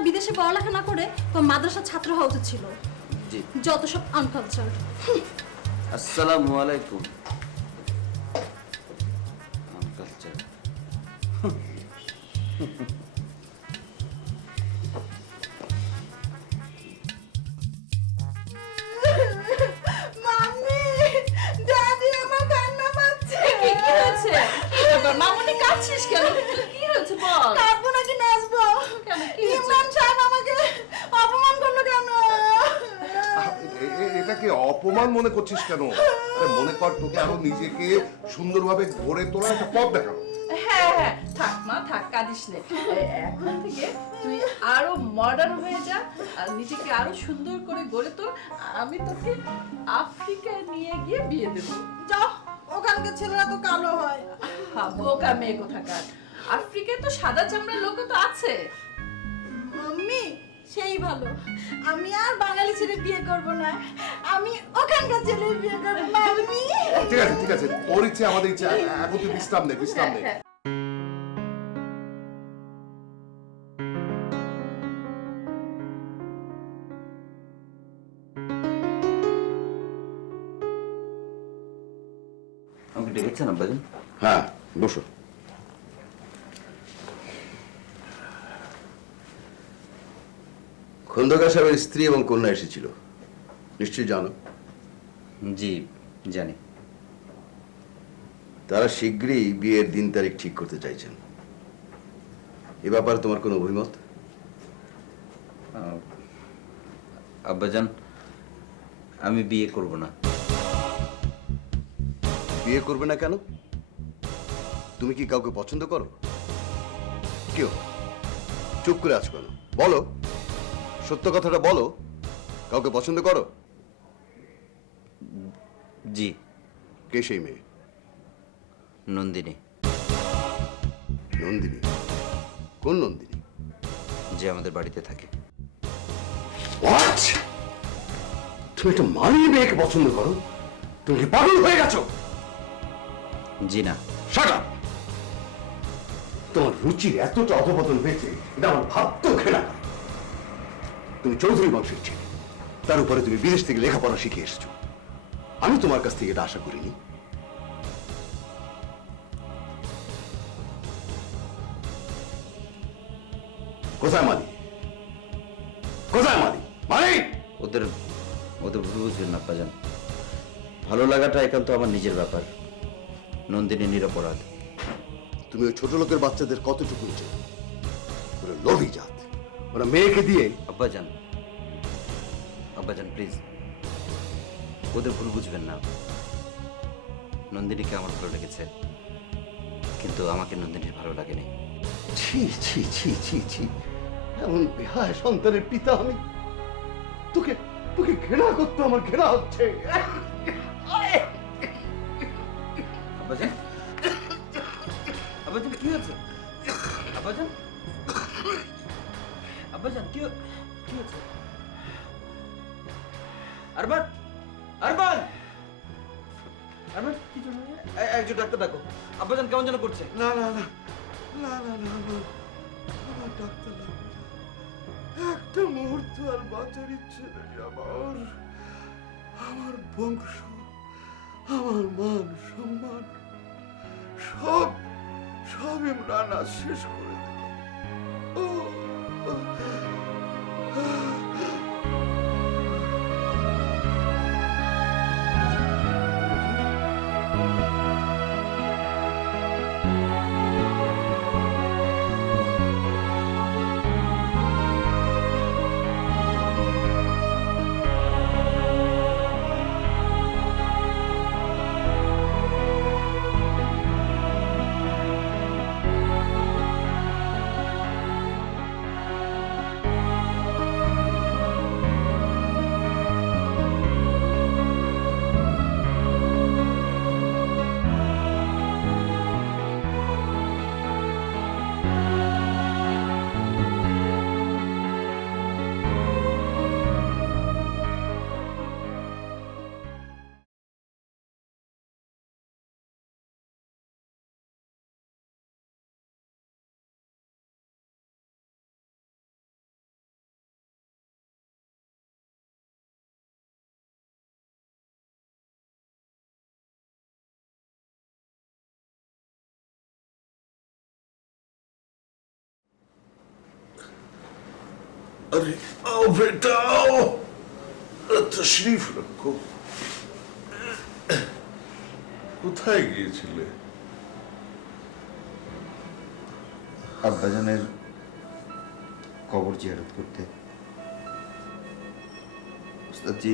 বিদেশে পড়ালেখা না করে তোমার মাদ্রাসার ছাত্র হওয়া উচিত ছিল। জি। যত সব আনকালচার। আসসালামু আলাইকুম। আনকালচার। মাম্মি, ড্যাডি আমার কান্না পাচ্ছে। কি হয়েছে? কি ব্যাপার মামুনি কাঁদছিস কেন? কি হয়েছে বল? কাঁদবো নাকি নাচবো? কেন, কি হয়েছে? ইমরান সাহেব আমাকে অপমান করলো কেন? এটা এটাকে অপমান মনে করছিস কেন? আরে মনে কর তোকে আরো নিজেকে সুন্দরভাবে গড়ে তোলা একটা পথ দেখানো। হ্যাঁ হ্যাঁ, থাক মা থাক, কাঁদিস নে। এখন থেকে তুই আরো মডার্ন হয়ে যা আর নিজেকে আরো সুন্দর করে গড়ে তোল। আমি তোকে আফ্রিকায় নিয়ে গিয়ে বিয়ে দেবো। যাও, ওখানকার ছেলেরা তো কালো হয়। বোকা মেয়ে কোথাকার, আফ্রিকায় তো সাদা চামড়ার লোকও তো আছে। মাম্মি সেই ভালো, আমি আর বাঙালি ছেলে বিয়ে করব না, আমি ওখানকার ছেলে বিয়ে করব। মাম্মি ঠিক আছে ঠিক আছে, তোর ইচ্ছে আমাদের ইচ্ছে, এখন তুই বিশ্রাম নে, বিশ্রাম নে। আমাকে ডেকেছেন আব্বাজান? হ্যাঁ, বসো। খন্দকার সাহেবের স্ত্রী এবং কন্যা এসেছিল, নিশ্চয়ই জানো। জি জানি। তারা শীঘ্রই বিয়ের দিন তারিখ ঠিক করতে চাইছেন। এ ব্যাপারে তোমার কোনো অভিমত? আব্বাজান, আমি বিয়ে করব না। বিয়ে করবে না কেন? তুমি কি কাউকে পছন্দ করো? কেউ? চুপ করে আছো কেন? বলো, সত্য কথাটা বলো। কাউকে পছন্দ করো? জি। কে সেই মেয়ে? নন্দিনী। নন্দিনী? কোন নন্দিনী? যে আমাদের বাড়িতে থাকে। What? তুমি একটা মানি মেয়েকে পছন্দ করো? তুমি কি পাগল হয়ে গেছো? জি না। Shut up! তোমার রুচির এতটা অধপতন হয়েছে, এটা আমার ভাবতেও ঘৃণা করে। তুমি চৌধুরী বংশের ছেলে, তার উপরে তুমি বিদেশ থেকে লেখাপড়া শিখে এসেছো। আমি তোমার কাছ থেকে এটা আশা করিনি। কোথায় মালি? কোথায় মালি? মালি! ওদের ওদের ভুল বুঝবেন না আব্বাজান। ভালো লাগাটা একান্ত আমার নিজের ব্যাপার। নন্দিনী নিরপরাধ। তুমি ওই ছোট লোকের বাচ্চাদের কতটুকু চেনো? ওরা লোভী জাত, ওরা মেয়েকে দিয়ে। আব্বাজান, আব্বাজান প্লিজ, ওদের ভুল বুঝবেন না। নন্দিনীকে আমার ভালো লেগেছে, কিন্তু আমাকে নন্দিনীর ভালো লাগেনি। ছি ছি ছি ছি ছি, এমন বেহায় সন্তানের পিতা আমি। তোকে তোকে ঘৃণা করতে আমার ঘৃণা হচ্ছে। আব্বাজান, আব্বাজান কি হয়েছে? আব্বাজান, আব্বাজান কি হয়েছে? আরমান, আরমান, আরমান কি জন্য? একজন ডাক্তার ডাকো। আব্বাজান কেমন যেন করছে। না না না না না না, আমার ডাক্তার লাগবে না। একটা মুহূর্ত আর বাঁচার ইচ্ছে নেই আমার। আমার বংশ, আমার মান সম্মান সব সব ইমরান আজ শেষ করে দিল। ও, ও, अरे आओ बेटा आओ, तशरीफ रखो। কোথায় গিয়েছিলে? আব্বাজানের কবর জিয়ারত করতে। উস্তাদজি,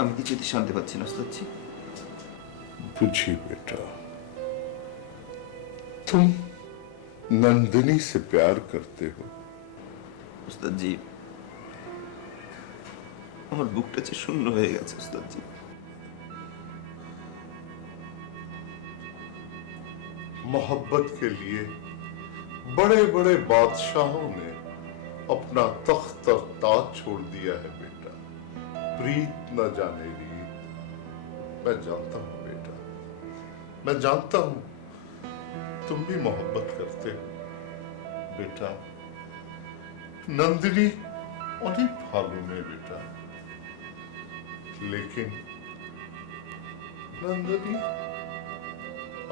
আমি কিছুতে শান্তি পাচ্ছি না ওস্তাদজি। बुझी बेटा, तुम नंदिनी से प्यार करते हो। ওস্তাদজি, আমার বুকটা যে শূন্য হয়ে গেছে ওস্তাদজি। मोहब्बत के लिए बड़े बड़े बादशाहों ने अपना तख्त और ताज छोड़ दिया है बेटा। प्रीत न जाने रीत। मैं जानता हूं बेटा, मैं जानता हूं तुम भी मोहब्बत करते हो बेटा। नंदिनी অনেক ভালো মেয়ে बेटा, लेकिन नंदिनी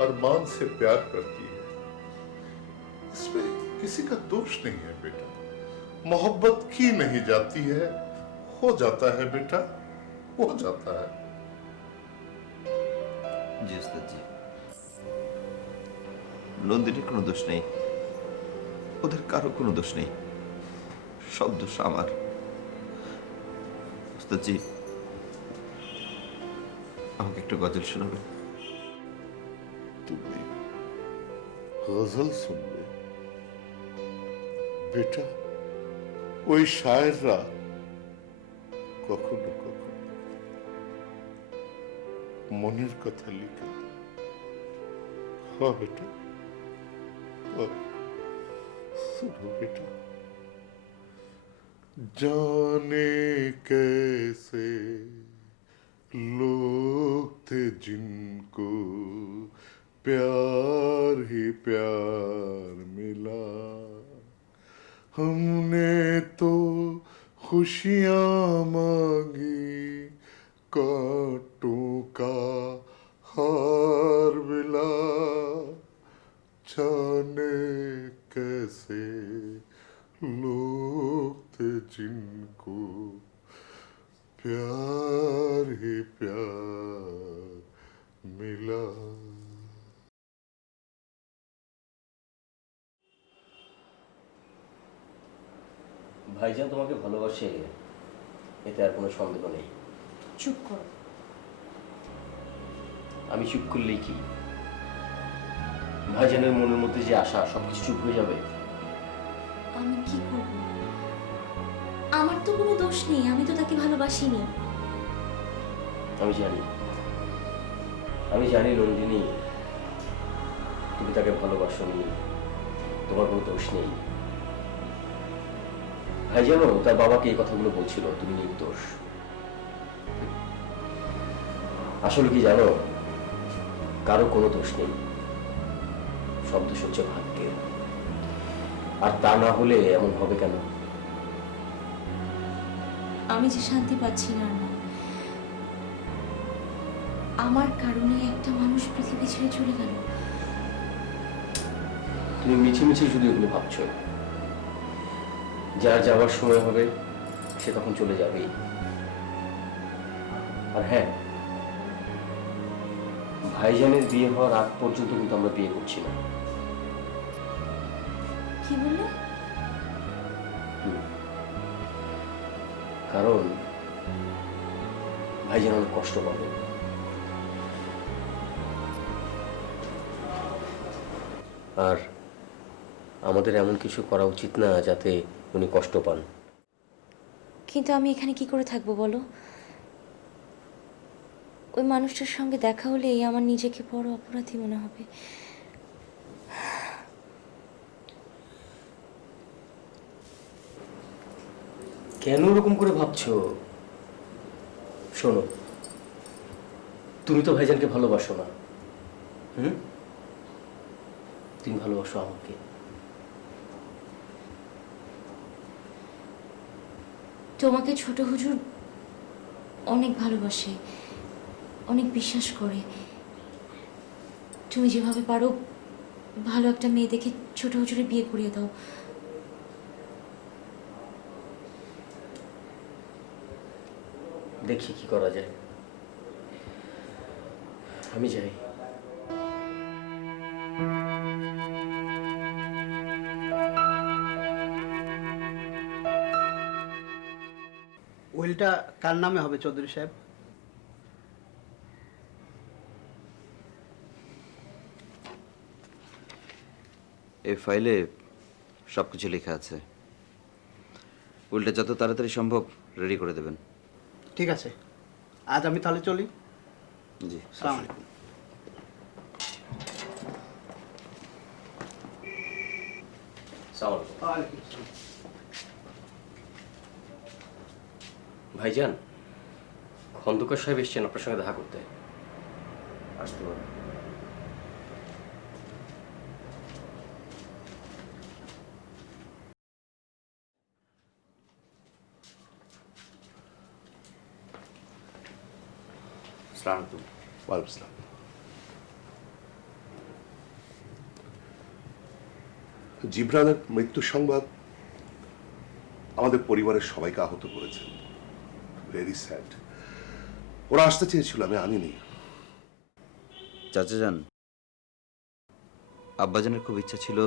अरमान से प्यार करती है, इसमें किसी का दोष नहीं है बेटा। मोहब्बत की नहीं जाती है, हो जाता है बेटा, हो जाता है। জি ওস্তাদজি, নন্দিনীর কোনো দোষ নেই, ওদের কারো কোনো দোষ নেই, সব দোষ আমার। ওস্তাদজি, আমাকে একটু গজল শোনাবেন? তুমি গজল শুনবে বেটা? ওই শায়েররা কখনো কখনো মনের কথা লিখে দেয়। हाँ बेटा, हाँ, सुनो बेटा। जाने कैसे लोग थे जिनको प्यार ही प्यार मिला, हमने तो खुशियां मांगी, कांटों का हार मिला। जाने कैसे लोग थे जिनको प्यार ही प्यार मिला। ভাইজান তোমাকে ভালোবাসে, এতে আর কোনো সন্দেহ নেই। চুপ করো। আমি চুপ করলেই কি ভাইজানের মনের মধ্যে যে আশা সবকিছু চুপ হয়ে যাবে? আমি কি করব? আমার তো কোনো দোষ নেই, আমি তো তাকে ভালোবাসিনি। আমি জানি নন্দিনী, তুমি তাকে ভালোবাসোনি, তোমার কোনো দোষ নেই। ভাইজানও তার বাবাকে এই কথাগুলো বলছিল, তুমি নির্দোষ। আসলে কি জানো, কারো কোনো দোষ নেই, সব দোষ হচ্ছে ভাগ্যের। আর তা না হলে এমন হবে কেন? আমি যে শান্তি পাচ্ছি না, আমার কারণে একটা মানুষ পৃথিবী ছেড়ে চলে গেল। তুমি মিছে মিছে শুধু এগুলো ভাবছো। যার যাওয়ার সময় হবে সে তখন চলে যাবেই। আর হ্যাঁ, ভাইজানের বিয়ে হওয়ার আগ পর্যন্ত কিন্তু আমরা বিয়ে করছি না। কি বললে? কারণ ভাইজান অনেক কষ্ট পাবে। আর আমাদের এমন কিছু করা উচিত না যাতে উনি কষ্ট পান। কিন্তু আমি এখানে কি করে থাকবো বলো? ওই মানুষটার সঙ্গে দেখা হলেই আমার নিজেকে বড় অপরাধী মনে হবে। কেন ওরকম করে ভাবছো? শোনো, তুমি তো ভাইজানকে ভালোবাসো না। তুমি ভালোবাসো আমাকে। তোমাকে ছোট হুজুর অনেক ভালোবাসে, অনেক বিশ্বাস করে। তুমি যেভাবে পারো ভালো একটা মেয়ে দেখে ছোট হুজুরের বিয়ে করিয়ে দাও। দেখি কি করা যায়। আমি যাই। উইলটা কার নামে হবে চৌধুরী সাহেব? এই ফাইলে সব কিছু লেখা আছে। উল্টে যত তাড়াতাড়ি সম্ভব রেডি করে দেবেন। ঠিক আছে, আজ আমি তাহলে চলি। জি, আসসালামু আলাইকুম। ওয়ালাইকুম আসসালাম। ভাইজান, খন্দকার সাহেব এসছেন আপনার সঙ্গে দেখা করতে। আসতে পারেন। আসসালামু আলাইকুম। ওয়ালাইকুম আসসালাম। জিবরানের মৃত্যু সংবাদ আমাদের পরিবারের সবাইকে আহত করেছে। Very sad. ওরা আসতে চেয়েছিল, আমি আনিনি। চাচা যান, আব্বাজানের খুব ইচ্ছা ছিল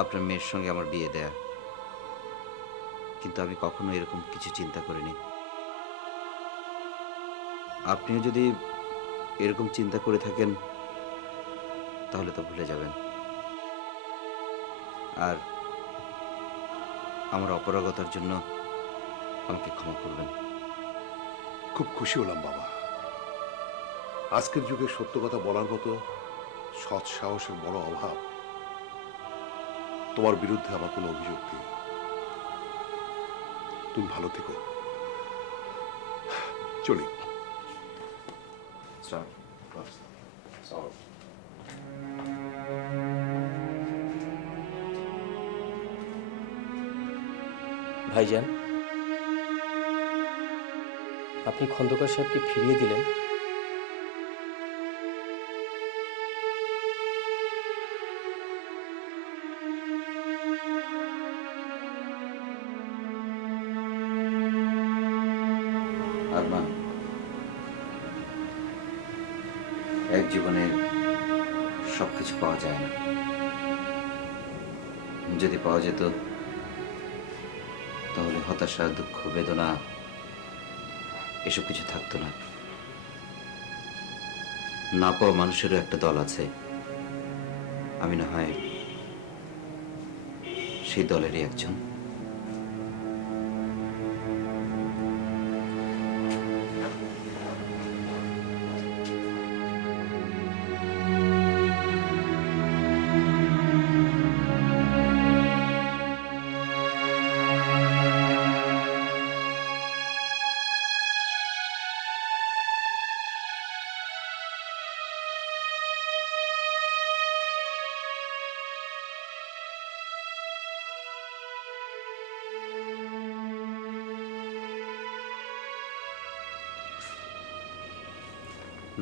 আপনার মেয়ের সঙ্গে আমার বিয়ে দেয়া, কিন্তু আমি কখনো এরকম কিছু চিন্তা করিনি। আপনিও যদি এরকম চিন্তা করে থাকেন তাহলে তো ভুলে যাবেন, আর আমার অপারগতার জন্য আমাকে ক্ষমা করবেন। খুব খুশি হলাম বাবা। আজকের যুগে সত্য কথা বলার মতো সৎ সাহসের বড় অভাব। তোমার বিরুদ্ধে আমার কোনো অভিযোগ নেই। তুমি ভালো থেকো। চলি। ভাইজান, আপনি খন্দকার সাহেবকে ফিরিয়ে দিলেন। আরমান, এক জীবনে সবকিছু পাওয়া যায় না। যদি পাওয়া যেত তাহলে হতাশা, দুঃখ, বেদনা এসব কিছু থাকতো না। না পাওয়া মানুষেরও একটা দল আছে। আমি না হয় সেই দলেরই একজন।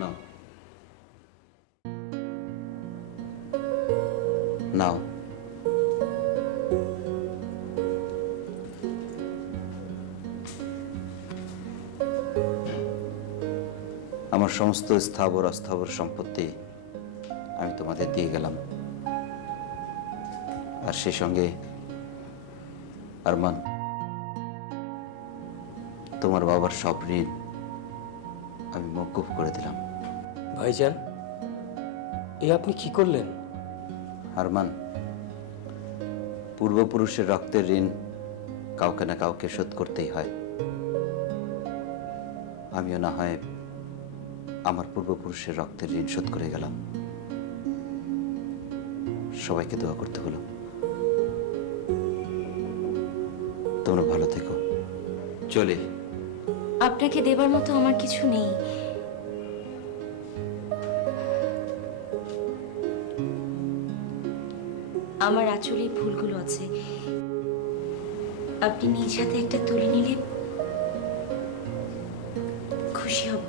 নাও নাও, আমার সমস্ত স্থাবর অস্থাবর সম্পত্তি আমি তোমাদের দিয়ে গেলাম, আর সেই সঙ্গে আরমান, তোমার বাবার সব ঋণ আমি মওকুফ করে দিলাম। ভাইজান, এ আপনি কি করলেন? আরমান, পূর্বপুরুষের রক্তের ঋণ কাউকে না কাউকে শোধ করতেই হয়। আমিও না হয় আমার পূর্বপুরুষের রক্তের ঋণ শোধ করে গেলাম। সবাইকে দোয়া করতে হলো। তোমরা ভালো থেকো। চলি। আপনাকে দেবার মতো আমার কিছু নেই। আমার আঁচলেই ফুলগুলো আছে, আপনি নিজ হাতে একটা তুলে নিলে খুশি হব।